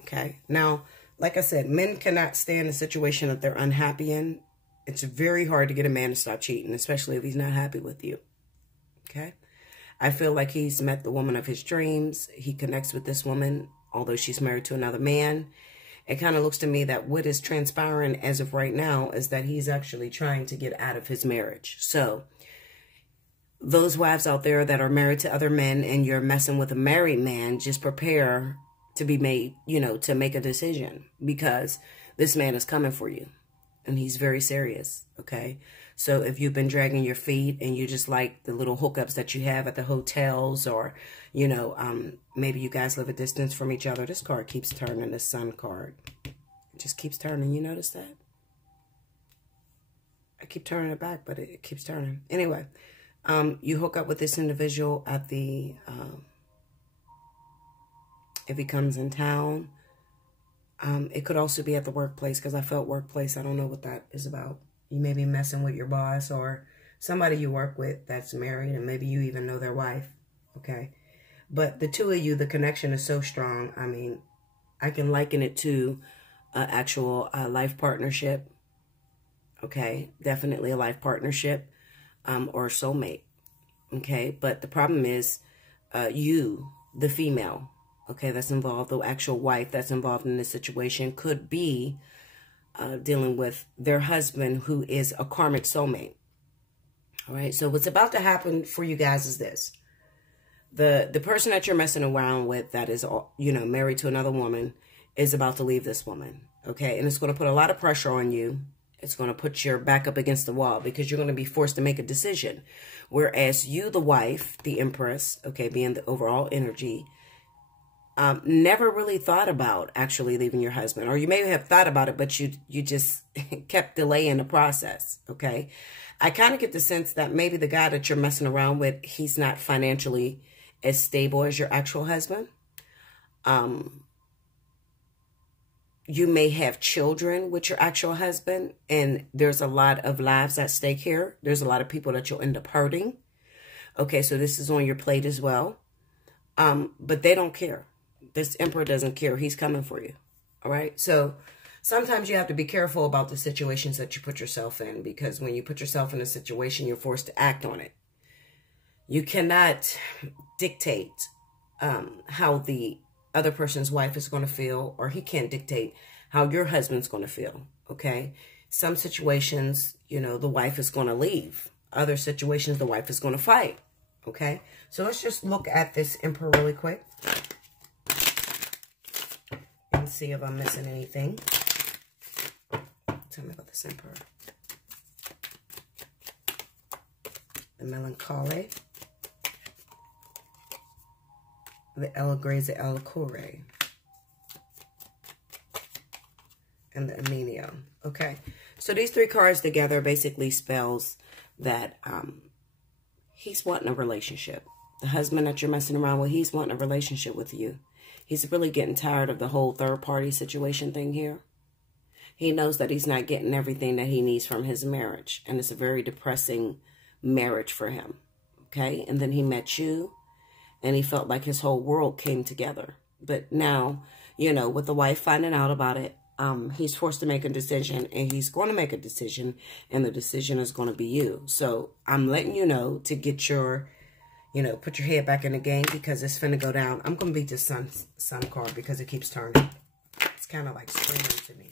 Okay. Now, like I said, men cannot stay in a situation that they're unhappy in. It's very hard to get a man to stop cheating, especially if he's not happy with you. Okay. I feel like he's met the woman of his dreams. He connects with this woman, although she's married to another man. It kind of looks to me that what is transpiring as of right now is that he's actually trying to get out of his marriage. So those wives out there that are married to other men and you're messing with a married man, just prepare to be made, you know, to make a decision, because this man is coming for you and he's very serious. Okay. So if you've been dragging your feet and you just like the little hookups that you have at the hotels, or, you know, maybe you guys live a distance from each other. This card keeps turning, the Sun card. It just keeps turning. You notice that? I keep turning it back, but it keeps turning. Anyway, you hook up with this individual at the, if he comes in town. It could also be at the workplace, because I felt workplace. I don't know what that is about. You may be messing with your boss or somebody you work with that's married, and maybe you even know their wife. Okay. But the two of you, the connection is so strong. I mean, I can liken it to an actual life partnership. Okay. Definitely a life partnership, or a soulmate. Okay. But the problem is, you, the female, okay, that's involved, the actual wife that's involved in this situation, could be dealing with their husband, who is a karmic soulmate. All right. So what's about to happen for you guys is this. The person that you're messing around with that is, you know, married to another woman is about to leave this woman. Okay. And it's going to put a lot of pressure on you. It's going to put your back up against the wall, because you're going to be forced to make a decision. Whereas you, the wife, the Empress, okay, being the overall energy, never really thought about actually leaving your husband. Or you may have thought about it, but you just kept delaying the process. Okay. I kind of get the sense that maybe the guy that you're messing around with, he's not financially as stable as your actual husband. You may have children with your actual husband, and there's a lot of lives at stake here. There's a lot of people that you'll end up hurting. Okay. So this is on your plate as well. But they don't care. This Emperor doesn't care. He's coming for you. All right. So sometimes you have to be careful about the situations that you put yourself in, because when you put yourself in a situation, you're forced to act on it. You cannot dictate how the other person's wife is going to feel, or he can't dictate how your husband's going to feel. Okay. Some situations, you know, the wife is going to leave. Other situations, the wife is going to fight. Okay. So let's just look at this Emperor really quick and see if I'm missing anything. Tell me about this Emperor. The Melancholy. The Elegraze El Core. And the Amenio. Okay. So these three cards together basically spells that he's wanting a relationship. The husband that you're messing around with, he's wanting a relationship with you. He's really getting tired of the whole third-party situation thing here. He knows that he's not getting everything that he needs from his marriage. And it's a very depressing marriage for him. Okay? And then he met you, and he felt like his whole world came together. But now, you know, with the wife finding out about it, he's forced to make a decision, and he's going to make a decision, and the decision is going to be you. So I'm letting you know to get your, You know, put your head back in the game because it's finna go down. I'm going to beat the sun card because it keeps turning. It's kind of like screaming to me.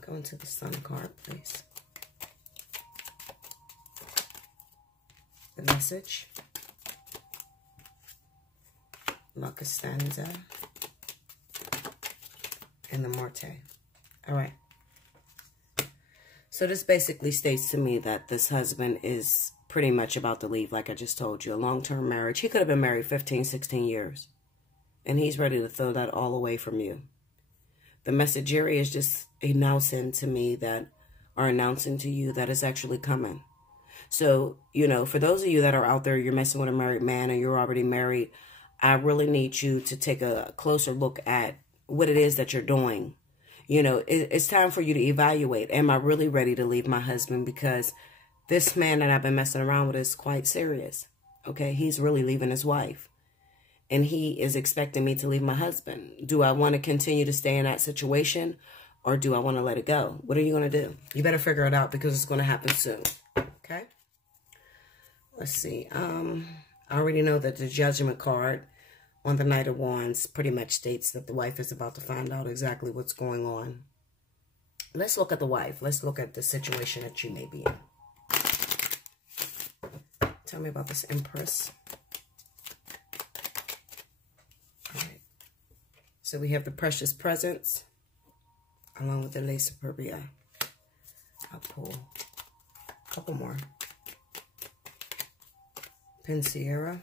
Go into the sun card, please. The message. La Costanza. And the Morte. All right. So this basically states to me that this husband is pretty much about to leave, like I just told you. A long-term marriage. He could have been married 15, 16 years. And he's ready to throw that all away from you. The messageri is just announcing to me that, or announcing to you that it's actually coming. So, you know, for those of you that are out there, you're messing with a married man and you're already married, I really need you to take a closer look at what it is that you're doing. You know, it's time for you to evaluate. Am I really ready to leave my husband? Because this man that I've been messing around with is quite serious. Okay, he's really leaving his wife. And he is expecting me to leave my husband. Do I want to continue to stay in that situation? Or do I want to let it go? What are you going to do? You better figure it out because it's going to happen soon. Okay? Let's see. I already know that the Judgment card on the Knight of Wands pretty much states that the wife is about to find out exactly what's going on. Let's look at the wife. Let's look at the situation that you may be in. Tell me about this Empress. All right. So we have the Precious Presence along with the La Superbia. I'll pull a couple more. Pensiero.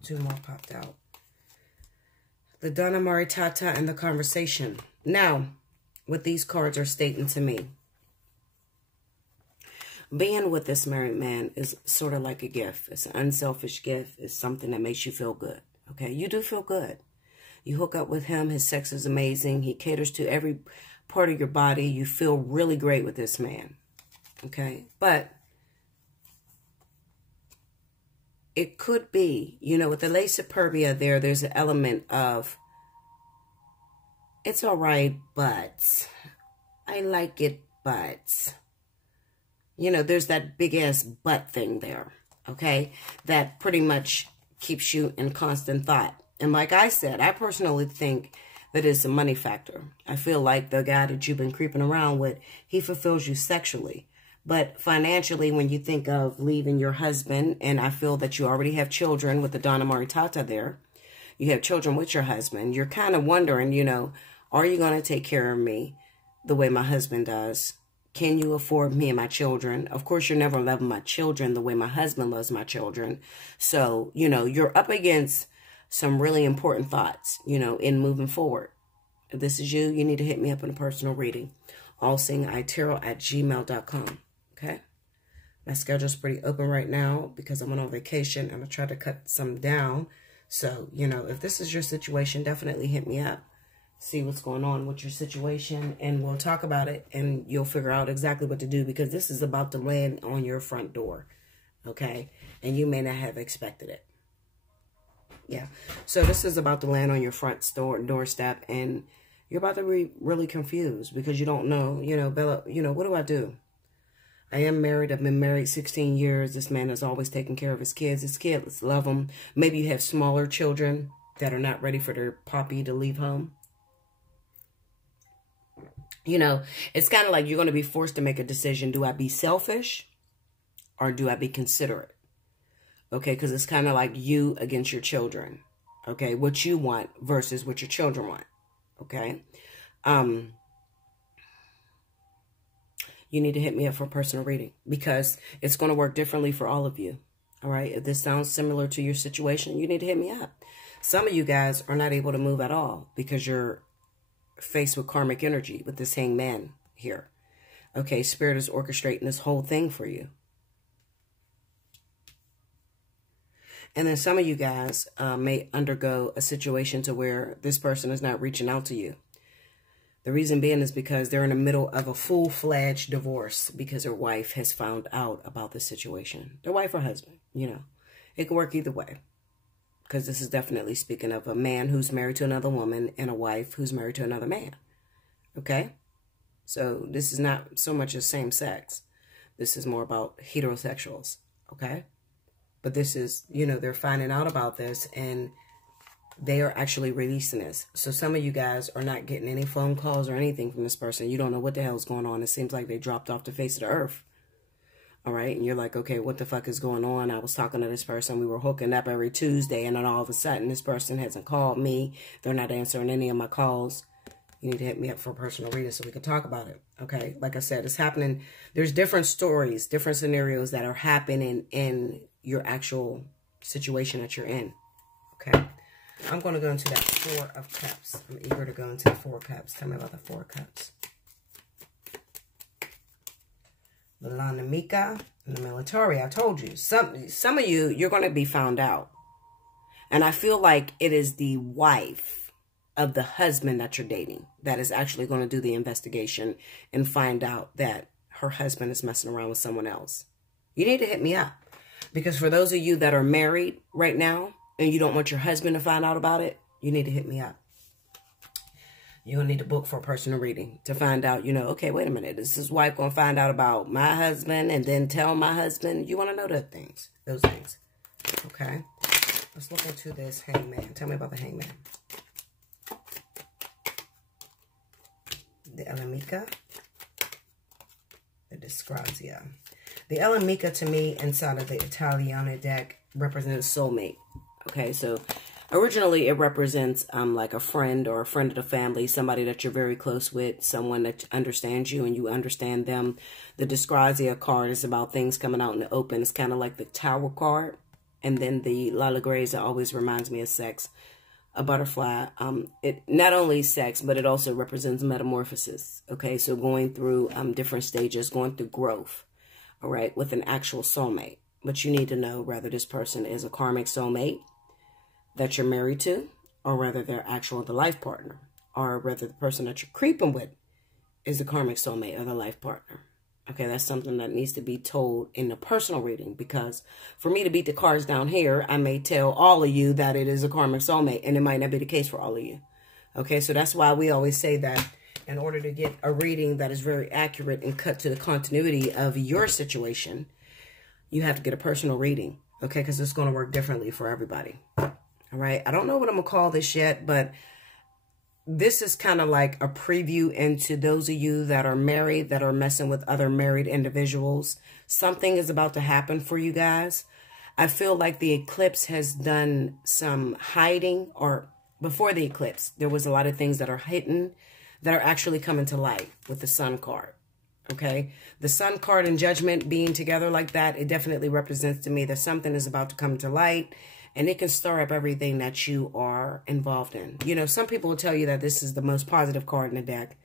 Two more popped out. The Donna Maritata and the Conversation. Now, what these cards are stating to me. Being with this married man is sort of like a gift. It's an unselfish gift. It's something that makes you feel good. Okay? You do feel good. You hook up with him. His sex is amazing. He caters to every part of your body. You feel really great with this man. Okay? But it could be, you know, with the La Superbia there's an element of, it's all right, but I like it, but, you know, there's that big-ass but thing there, okay, that pretty much keeps you in constant thought. And like I said, I personally think that it's a money factor. I feel like the guy that you've been creeping around with, he fulfills you sexually. But financially, when you think of leaving your husband, and I feel that you already have children with the Donna Maritata there, you have children with your husband, you're kind of wondering, you know, are you going to take care of me the way my husband does? Can you afford me and my children? Of course, you're never loving my children the way my husband loves my children. So, you know, you're up against some really important thoughts, you know, in moving forward. If this is you, you need to hit me up in a personal reading. Allseeingeyetarot@gmail.com. Okay, my schedule's pretty open right now because I'm on vacation and I try to cut some down. So, you know, if this is your situation, definitely hit me up. See what's going on with your situation and we'll talk about it and you'll figure out exactly what to do because this is about to land on your front door. Okay, and you may not have expected it. Yeah, so this is about to land on your front doorstep and you're about to be really confused because you don't know, you know, Bella, you know, what do I do? I am married. I've been married 16 years. This man is always taking care of his kids. His kids love him. Maybe you have smaller children that are not ready for their poppy to leave home. You know, it's kind of like you're going to be forced to make a decision. Do I be selfish or do I be considerate? Okay, because it's kind of like you against your children. Okay, what you want versus what your children want. Okay. You need to hit me up for a personal reading because it's going to work differently for all of you. All right. If this sounds similar to your situation, you need to hit me up. Some of you guys are not able to move at all because you're faced with karmic energy with this hangman here. Okay. Spirit is orchestrating this whole thing for you. And then some of you guys may undergo a situation to where this person is not reaching out to you. The reason being is because they're in the middle of a full-fledged divorce because their wife has found out about the situation. Their wife or husband, you know. It can work either way. Because this is definitely speaking of a man who's married to another woman and a wife who's married to another man. Okay? So this is not so much as same sex. This is more about heterosexuals. Okay? But this is, you know, they're finding out about this and they are actually releasing this. So some of you guys are not getting any phone calls or anything from this person. You don't know what the hell is going on. It seems like they dropped off the face of the earth. All right. And you're like, okay, what the fuck is going on? I was talking to this person. We were hooking up every Tuesday. And then all of a sudden, this person hasn't called me. They're not answering any of my calls. You need to hit me up for a personal reading so we can talk about it. Okay. Like I said, it's happening. There's different stories, different scenarios that are happening in your actual situation that you're in. Okay. I'm going to go into that Four of Cups. I'm eager to go into the Four of Cups. Tell me about the Four of Cups. The Lanamika and the military. I told you. Some of you, you're going to be found out. And I feel like it is the wife of the husband that you're dating that is actually going to do the investigation and find out that her husband is messing around with someone else. You need to hit me up. Because for those of you that are married right now, and you don't want your husband to find out about it, you need to hit me up. You're going to need to book for a personal reading to find out, you know, okay, wait a minute. Is his wife going to find out about my husband and then tell my husband? You want to know those things. Okay. Let's look into this Hangman. Tell me about the Hangman. The Allseeingeyetarot. The Disgrazia. The Allseeingeyetarot to me inside of the Italiana deck represents soulmate. Okay, so originally it represents like a friend or a friend of the family, somebody that you're very close with, someone that understands you and you understand them. The Disgrazia card is about things coming out in the open. It's kind of like the Tower card. And then the Lalagreza always reminds me of sex, a butterfly. It not only sex, but it also represents metamorphosis. Okay, so going through different stages, going through growth, all right, with an actual soulmate. But you need to know whether this person is a karmic soulmate that you're married to, or whether they're actual the life partner, or whether the person that you're creeping with is the karmic soulmate or the life partner. Okay, that's something that needs to be told in the personal reading, because for me to beat the cards down here, I may tell all of you that it is a karmic soulmate, and it might not be the case for all of you. Okay, so that's why we always say that in order to get a reading that is very accurate and cut to the continuity of your situation, you have to get a personal reading, okay, because it's going to work differently for everybody. All right, I don't know what I'm going to call this yet, but this is kind of like a preview into those of you that are married, that are messing with other married individuals. Something is about to happen for you guys. I feel like the eclipse has done some hiding, or before the eclipse, there was a lot of things that are hidden that are actually coming to light with the Sun card. Okay, the Sun card and Judgment being together like that, it definitely represents to me that something is about to come to light. And it can stir up everything that you are involved in. You know, some people will tell you that this is the most positive card in the deck.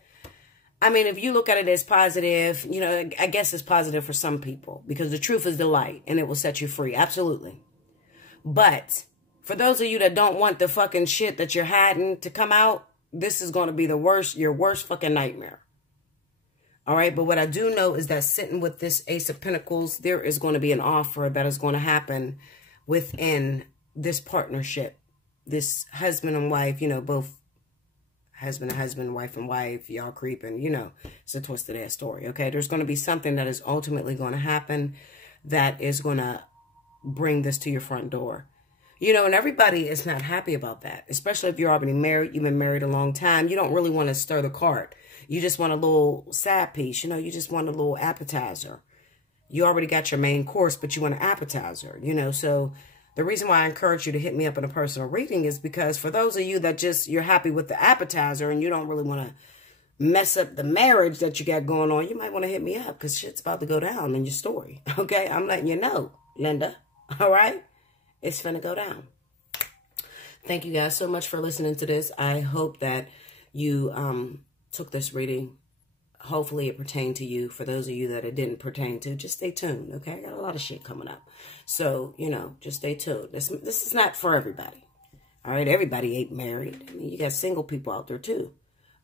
I mean, if you look at it as positive, you know, I guess it's positive for some people. Because the truth is the light. And it will set you free. Absolutely. But for those of you that don't want the fucking shit that you're hiding to come out, this is going to be the worst, your worst fucking nightmare. All right. But what I do know is that sitting with this Ace of Pentacles, there is going to be an offer that is going to happen within this partnership, this husband and wife, you know, both husband and husband, wife and wife, y'all creeping, you know, it's a twist of that story, okay? There's going to be something that is ultimately going to happen that is going to bring this to your front door. You know, and everybody is not happy about that, especially if you're already married, you've been married a long time. You don't really want to stir the cart. You just want a little side piece, you know, you just want a little appetizer. You already got your main course, but you want an appetizer, you know, so the reason why I encourage you to hit me up in a personal reading is because for those of you that just, you're happy with the appetizer and you don't really want to mess up the marriage that you got going on, you might want to hit me up because shit's about to go down in your story. Okay? I'm letting you know, Linda. All right? It's finna go down. Thank you guys so much for listening to this. I hope that you took this reading. Hopefully it pertained to you. For those of you that it didn't pertain to, just stay tuned, okay? I got a lot of shit coming up. So, you know, just stay tuned. This is not for everybody. All right? Everybody ain't married. I mean, you got single people out there too.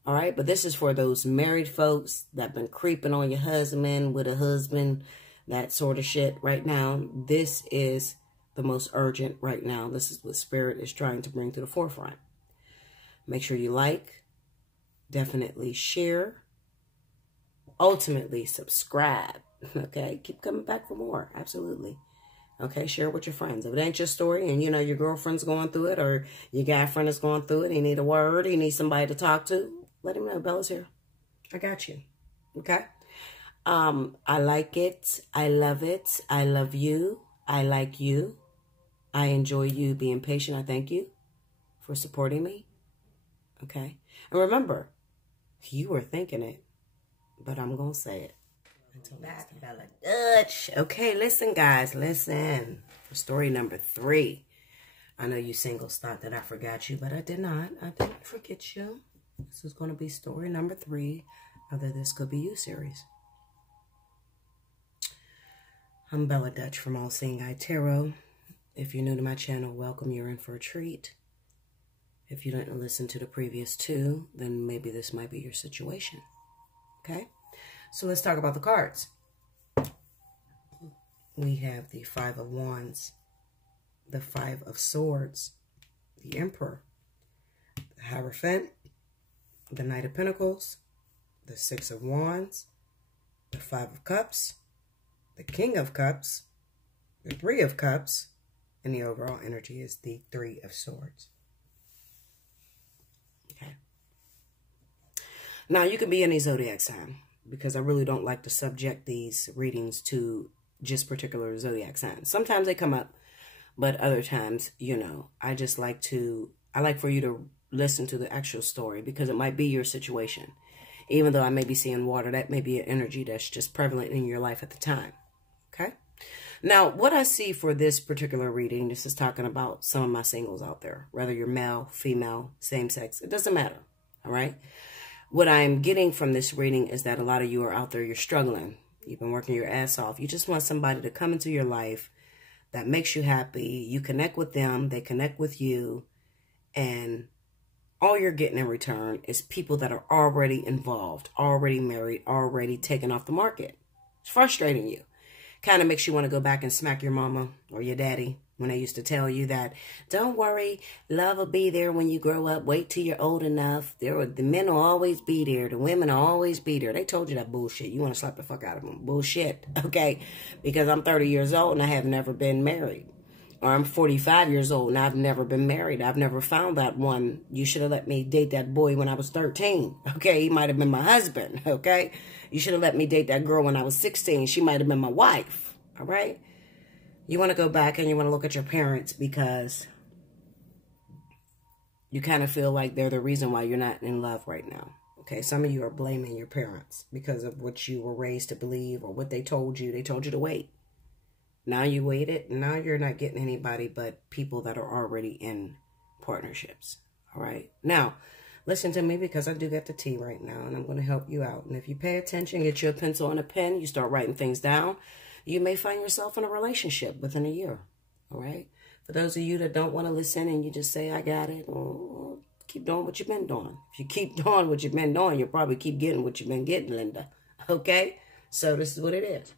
All right? But this is for those married folks that been creeping on your husband with a husband, that sort of shit right now. This is the most urgent right now. This is what Spirit is trying to bring to the forefront. Make sure you like, Definitely share. Ultimately, subscribe. Okay? Keep coming back for more. Absolutely. Okay? Share it with your friends. If it ain't your story and, you know, your girlfriend's going through it or your guy friend is going through it, he need a word, he needs somebody to talk to, let him know. Bella's here. I got you. Okay? I like it. I love it. I love you. I like you. I enjoy you being patient. I thank you for supporting me. Okay? And remember, you were thinking it, but I'm going to say it. Until back, Bella Dutch. Okay, listen, guys. Listen. Story number 3. I know you singles thought that I forgot you, but I did not. I didn't forget you. This is going to be story number 3 of the This Could Be You series. I'm Bella Dutch from Allseeingeyetarot. If you're new to my channel, welcome. You're in for a treat. If you didn't listen to the previous 2, then maybe this might be your situation. Okay? So let's talk about the cards. We have the 5 of Wands, the 5 of Swords, the Emperor, the Hierophant, the Knight of Pentacles, the 6 of Wands, the 5 of Cups, the King of Cups, the 3 of Cups, and the overall energy is the 3 of Swords. Okay. Now, you can be any zodiac sign because I really don't like to subject these readings to just particular zodiac signs. Sometimes they come up, but other times, you know, I like for you to listen to the actual story because it might be your situation. Even though I may be seeing water, that may be an energy that's just prevalent in your life at the time. Okay? Now, what I see for this particular reading, this is talking about some of my singles out there. Whether you're male, female, same sex, it doesn't matter. All right? What I'm getting from this reading is that a lot of you are out there, you're struggling. You've been working your ass off. You just want somebody to come into your life that makes you happy. You connect with them, they connect with you, and all you're getting in return is people that are already involved, already married, already taken off the market. It's frustrating you. Kind of makes you want to go back and smack your mama or your daddy when they used to tell you that, don't worry, love will be there when you grow up. Wait till you're old enough. The men will always be there. The women will always be there. They told you that bullshit. You want to slap the fuck out of them. Bullshit. Okay? Because I'm 30 years old and I have never been married. Or I'm 45 years old and I've never been married. I've never found that one. You should have let me date that boy when I was 13. Okay? He might have been my husband. Okay? You should have let me date that girl when I was 16. She might have been my wife. All right? You want to go back and you want to look at your parents because you kind of feel like they're the reason why you're not in love right now. Okay? Some of you are blaming your parents because of what you were raised to believe or what they told you. They told you to wait. Now you waited. Now you're not getting anybody but people that are already in partnerships. All right? Now, listen to me because I do get the tea right now and I'm going to help you out. And if you pay attention, get you a pencil and a pen, you start writing things down, you may find yourself in a relationship within a year. All right? For those of you that don't want to listen and you just say, I got it, well, keep doing what you've been doing. If you keep doing what you've been doing, you'll probably keep getting what you've been getting, Linda. Okay? So this is what it is.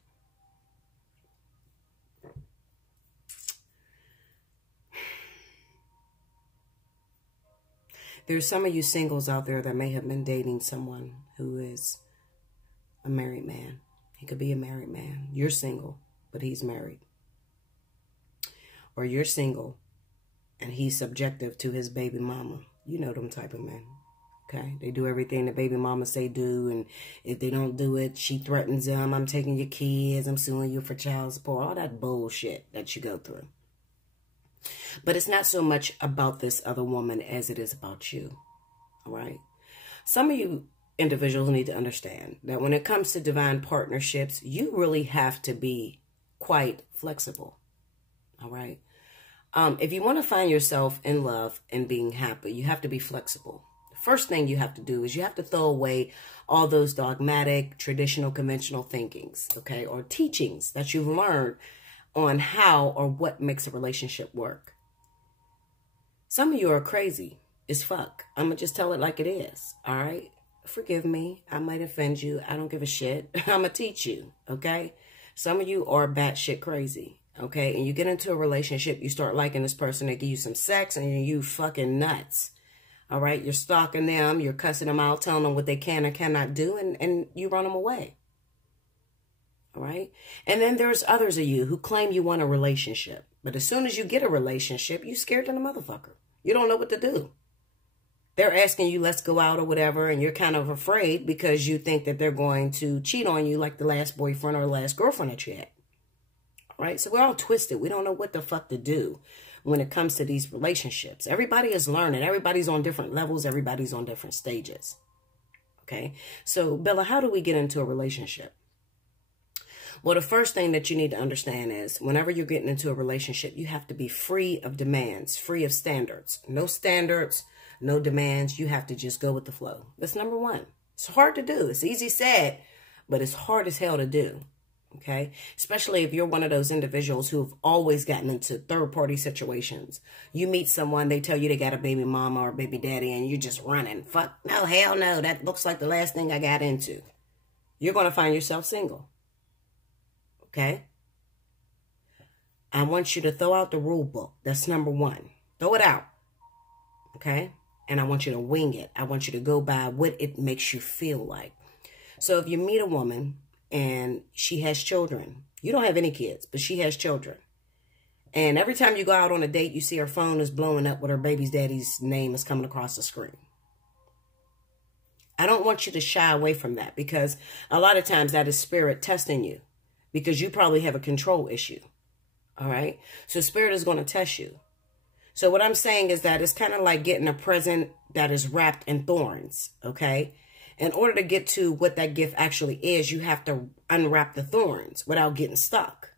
There's some of you singles out there that may have been dating someone who is a married man. He could be a married man. You're single, but he's married. Or you're single, and he's subjective to his baby mama. You know them type of men. Okay? They do everything the baby mama say do, and if they don't do it, she threatens them. I'm taking your kids. I'm suing you for child support. All that bullshit that you go through. But it's not so much about this other woman as it is about you. All right? Some of you individuals need to understand that when it comes to divine partnerships, you really have to be quite flexible. All right? If you want to find yourself in love and being happy, you have to be flexible. The first thing you have to do is you have to throw away all those dogmatic, traditional, conventional thinkings, okay, or teachings that you've learned on how or what makes a relationship work. Some of you are crazy as fuck. I'm going to just tell it like it is. All right? Forgive me. I might offend you. I don't give a shit. I'm going to teach you. Okay? Some of you are batshit crazy. Okay? And you get into a relationship, you start liking this person, they give you some sex, and you fucking nuts. All right. You're stalking them. You're cussing them out, telling them what they can and cannot do. And you run them away. All right. And then there's others of you who claim you want a relationship. But as soon as you get a relationship, you scared than a motherfucker. You don't know what to do. They're asking you, let's go out or whatever. And you're kind of afraid because you think that they're going to cheat on you like the last boyfriend or last girlfriend that you had. All right. So we're all twisted. We don't know what the fuck to do when it comes to these relationships. Everybody is learning. Everybody's on different levels. Everybody's on different stages. Okay. So Bella, how do we get into a relationship? Well, the first thing that you need to understand is whenever you're getting into a relationship, you have to be free of demands, free of standards. No standards, no demands. You have to just go with the flow. That's number one. It's hard to do. It's easy said, but it's hard as hell to do. Okay. Especially if you're one of those individuals who have always gotten into third party situations. You meet someone, they tell you they got a baby mama or baby daddy and you're just running. Fuck no, hell no. That looks like the last thing I got into. You're going to find yourself single. Okay. I want you to throw out the rule book. That's number one. Throw it out. Okay. And I want you to wing it. I want you to go by what it makes you feel like. So if you meet a woman and she has children, you don't have any kids, but she has children. And every time you go out on a date, you see her phone is blowing up with her baby's daddy's name is coming across the screen. I don't want you to shy away from that because a lot of times that is spirit testing you because you probably have a control issue. All right. So spirit is going to test you. So what I'm saying is that it's kind of like getting a present that is wrapped in thorns. Okay. In order to get to what that gift actually is, you have to unwrap the thorns without getting stuck.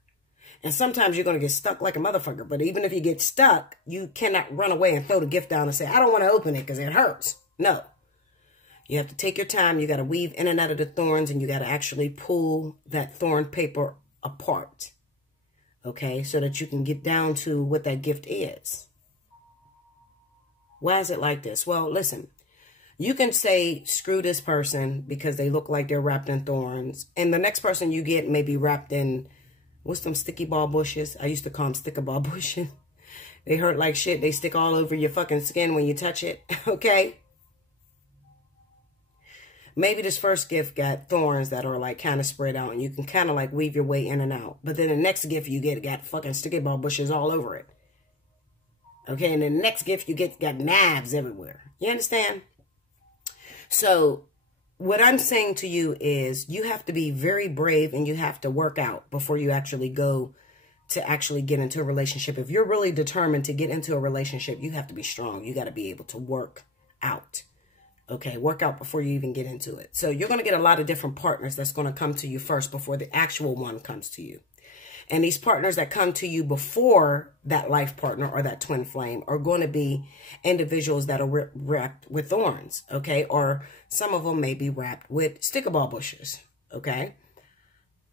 And sometimes you're going to get stuck like a motherfucker. But even if you get stuck, you cannot run away and throw the gift down and say, I don't want to open it because it hurts. No. You have to take your time. You got to weave in and out of the thorns and you got to actually pull that thorn paper apart. Okay. So that you can get down to what that gift is. Why is it like this? Well, listen. You can say, screw this person because they look like they're wrapped in thorns. And the next person you get may be wrapped in, what's them sticky ball bushes? I used to call them sticker ball bushes. They hurt like shit. They stick all over your fucking skin when you touch it. Okay? Maybe this first gift got thorns that are like kind of spread out. And you can kind of like weave your way in and out. But then the next gift you get got fucking sticky ball bushes all over it. Okay? And the next gift you get got knives everywhere. You understand? So what I'm saying to you is you have to be very brave and you have to work out before you actually go to actually get into a relationship. If you're really determined to get into a relationship, you have to be strong. You got to be able to work out. Okay, work out before you even get into it. So you're going to get a lot of different partners that's going to come to you first before the actual one comes to you. And these partners that come to you before that life partner or that twin flame are going to be individuals that are wrapped with thorns, okay? Or some of them may be wrapped with sticker ball bushes, okay?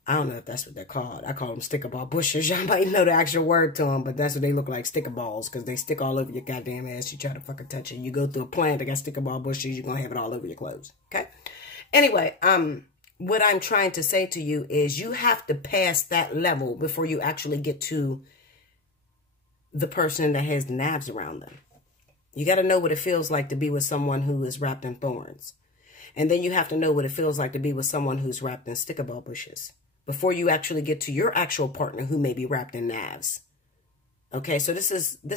I don't know if that's what they're called. I call them sticker ball bushes. Y'all might know the actual word to them, but that's what they look like, sticker balls, because they stick all over your goddamn ass. You try to fucking touch it. You go through a plant that got sticker ball bushes, you're going to have it all over your clothes, okay? Anyway, what I'm trying to say to you is you have to pass that level before you actually get to the person that has knives around them. You got to know what it feels like to be with someone who is wrapped in thorns. And then you have to know what it feels like to be with someone who's wrapped in sticker ball bushes before you actually get to your actual partner who may be wrapped in knives. Okay, so this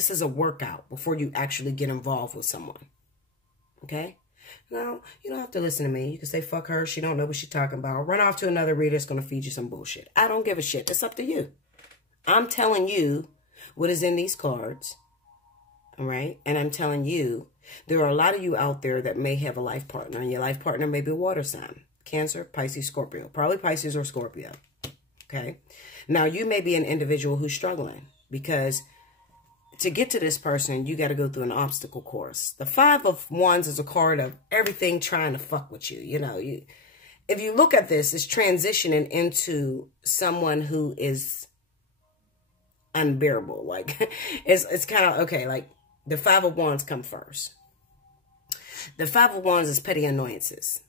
is a workout before you actually get involved with someone. Okay? No, you don't have to listen to me. You can say, fuck her. She don't know what she's talking about. Run off to another reader that's going to feed you some bullshit. I don't give a shit. It's up to you. I'm telling you what is in these cards. All right? And I'm telling you, there are a lot of you out there that may have a life partner. And your life partner may be a water sign. Cancer, Pisces, Scorpio. Probably Pisces or Scorpio. Okay? Now, you may be an individual who's struggling because to get to this person, you got to go through an obstacle course. The Five of Wands is a card of everything trying to fuck with you. You know, if you look at this, it's transitioning into someone who is unbearable. Like, it's kind of, okay, like the Five of Wands come first. The Five of Wands is petty annoyances.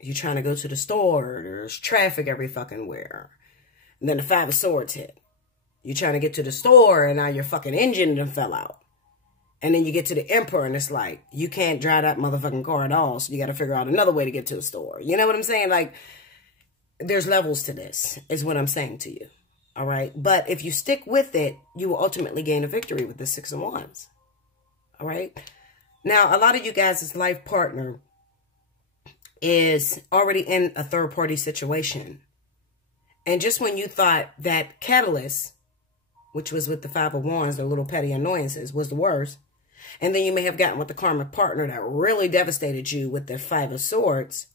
You're trying to go to the store, there's traffic every fucking where. And then the Five of Swords hit. You're trying to get to the store and now your fucking engine done fell out. And then you get to the Emperor and it's like, you can't drive that motherfucking car at all. So you got to figure out another way to get to a store. You know what I'm saying? Like, there's levels to this is what I'm saying to you. All right. But if you stick with it, you will ultimately gain a victory with the 6 of Wands. All right. Now, a lot of you guys' life partner is already in a third party situation. And just when you thought that catalyst, which was with the 5 of Wands, the little petty annoyances, was the worst. And then you may have gotten with the karmic partner that really devastated you with the 5 of Swords.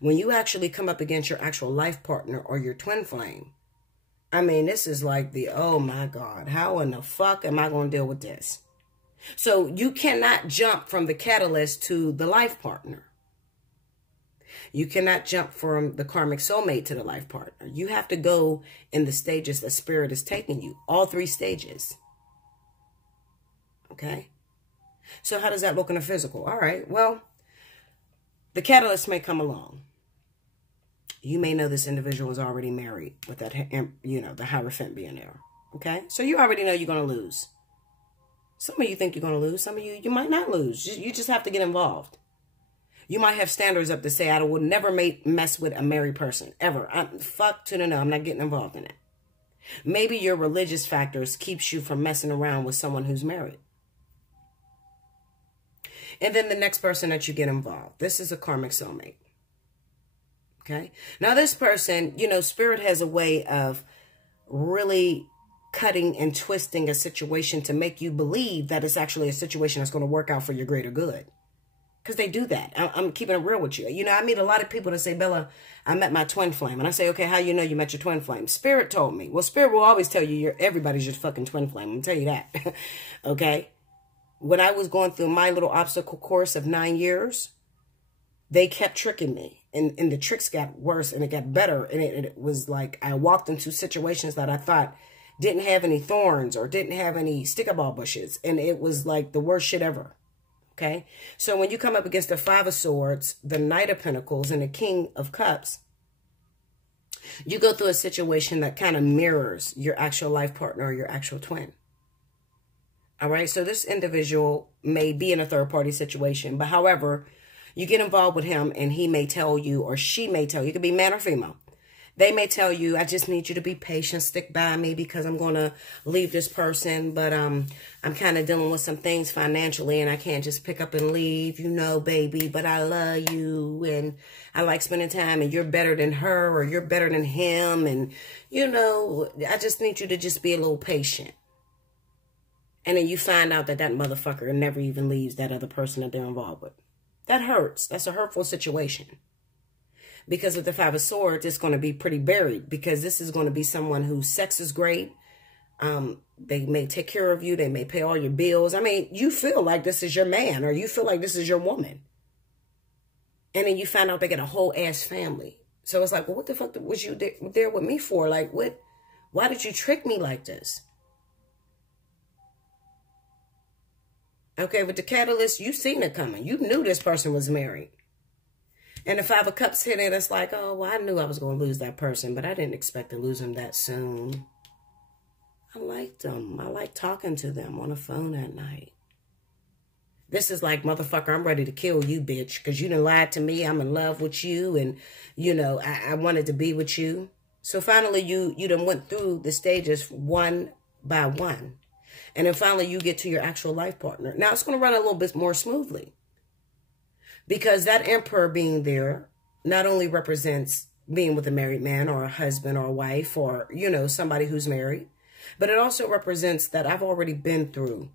When you actually come up against your actual life partner or your twin flame, I mean, this is like the, oh my God, how in the fuck am I going to deal with this? So you cannot jump from the catalyst to the life partner. You cannot jump from the karmic soulmate to the life partner. You have to go in the stages that spirit is taking you. All 3 stages. Okay? So how does that look in the physical? All right, well, the catalyst may come along. You may know this individual is already married with that, you know, the Hierophant being there. Okay? So you already know you're going to lose. Some of you think you're going to lose. Some of you might not lose. You just have to get involved. You might have standards up to say, I would never mess with a married person, ever. Fuck to the no, I'm not getting involved in it. Maybe your religious factors keeps you from messing around with someone who's married. And then the next person that you get involved. This is a karmic soulmate. Okay. Now this person, you know, spirit has a way of really cutting and twisting a situation to make you believe that it's actually a situation that's going to work out for your greater good. Because they do that. I'm keeping it real with you. You know, I meet a lot of people that say, Bella, I met my twin flame. And I say, okay, how you know you met your twin flame? Spirit told me. Well, spirit will always tell you everybody's your fucking twin flame. I'm going to tell you that. Okay. When I was going through my little obstacle course of 9 years, they kept tricking me. And the tricks got worse and it got better. And it was like I walked into situations that I thought didn't have any thorns or didn't have any stickaball bushes. And it was like the worst shit ever. Okay. So when you come up against the 5 of Swords, the Knight of Pentacles, and the King of Cups, you go through a situation that kind of mirrors your actual life partner or your actual twin. All right. So this individual may be in a third party situation, but however, you get involved with him and he may tell you, or she may tell you, it could be man or female. They may tell you, I just need you to be patient, stick by me because I'm going to leave this person. But I'm kind of dealing with some things financially and I can't just pick up and leave, you know, baby. But I love you and I like spending time and you're better than her or you're better than him. And, you know, I just need you to just be a little patient. And then you find out that that motherfucker never even leaves that other person that they're involved with. That hurts. That's a hurtful situation. Because with the 5 of Swords, it's going to be pretty buried. Because this is going to be someone whose sex is great. They may take care of you. They may pay all your bills. I mean, you feel like this is your man. Or you feel like this is your woman. And then you find out they get a whole ass family. So it's like, well, what the fuck was you there with me for? Like, what? Why did you trick me like this? Okay, with the catalyst, you seen it coming. You knew this person was married. And the 5 of Cups hit it. It's like, oh, well, I knew I was going to lose that person, but I didn't expect to lose him that soon. I liked them. I like talking to them on the phone at night. This is like, motherfucker, I'm ready to kill you, bitch, because you done lied to me. I'm in love with you, and, you know, I wanted to be with you. So finally, you done went through the stages one by one. And then finally you get to your actual life partner. Now it's going to run a little bit more smoothly. Because that Emperor being there not only represents being with a married man or a husband or a wife or, you know, somebody who's married. But it also represents that I've already been through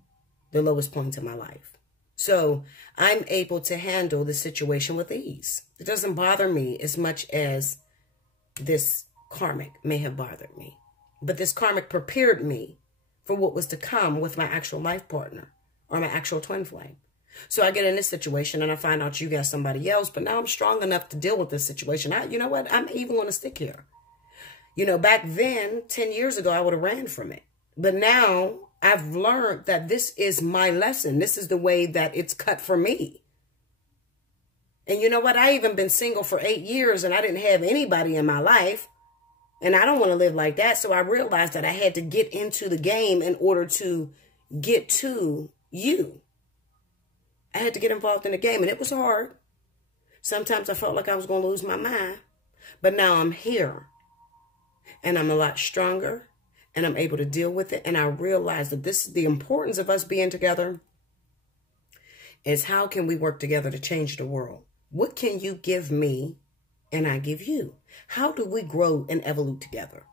the lowest points in my life. So I'm able to handle the situation with ease. It doesn't bother me as much as this karmic may have bothered me. But this karmic prepared me for what was to come with my actual life partner or my actual twin flame. So I get in this situation and I find out you got somebody else, but now I'm strong enough to deal with this situation. You know what? I'm even going to stick here. You know, back then, 10 years ago, I would have ran from it. But now I've learned that this is my lesson. This is the way that it's cut for me. And you know what? I even been single for 8 years and I didn't have anybody in my life. And I don't want to live like that. So I realized that I had to get into the game in order to get to you. I had to get involved in the game, and it was hard. Sometimes I felt like I was going to lose my mind. But now I'm here, and I'm a lot stronger, and I'm able to deal with it. And I realize that this is the importance of us being together is how can we work together to change the world? What can you give me and I give you? How do we grow and evolve together?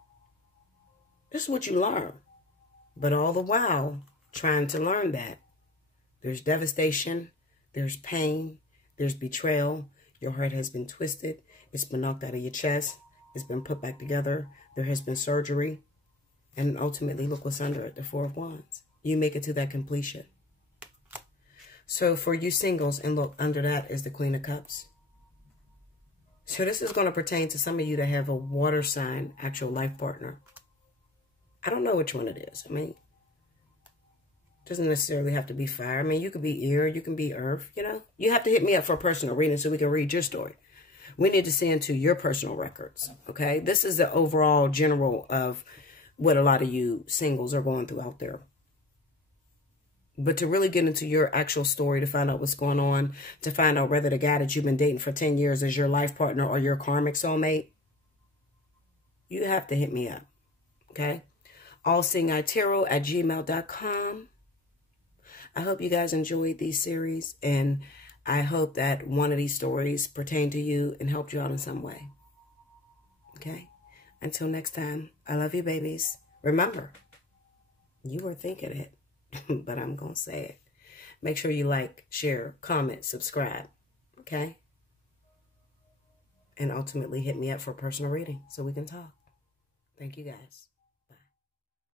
This is what you learn. But all the while, trying to learn that, there's devastation, there's pain, there's betrayal. Your heart has been twisted. It's been knocked out of your chest. It's been put back together. There has been surgery. And ultimately, look what's under it, the Four of Wands. You make it to that completion. So for you singles, and look, under that is the Queen of Cups. So this is going to pertain to some of you that have a water sign, actual life partner. I don't know which one it is. I mean, it doesn't necessarily have to be fire. I mean, you could be air, you can be earth, you know. You have to hit me up for a personal reading so we can read your story. We need to see into your personal records, okay? This is the overall general of what a lot of you singles are going through out there. But to really get into your actual story, to find out what's going on, to find out whether the guy that you've been dating for 10 years is your life partner or your karmic soulmate, you have to hit me up, okay? Allseeingeyetarot@gmail.com. I hope you guys enjoyed these series, and I hope that one of these stories pertained to you and helped you out in some way, okay? Until next time, I love you, babies. Remember, you were thinking it. But I'm going to say it. Make sure you like, share, comment, subscribe. Okay? And ultimately hit me up for a personal reading so we can talk. Thank you guys.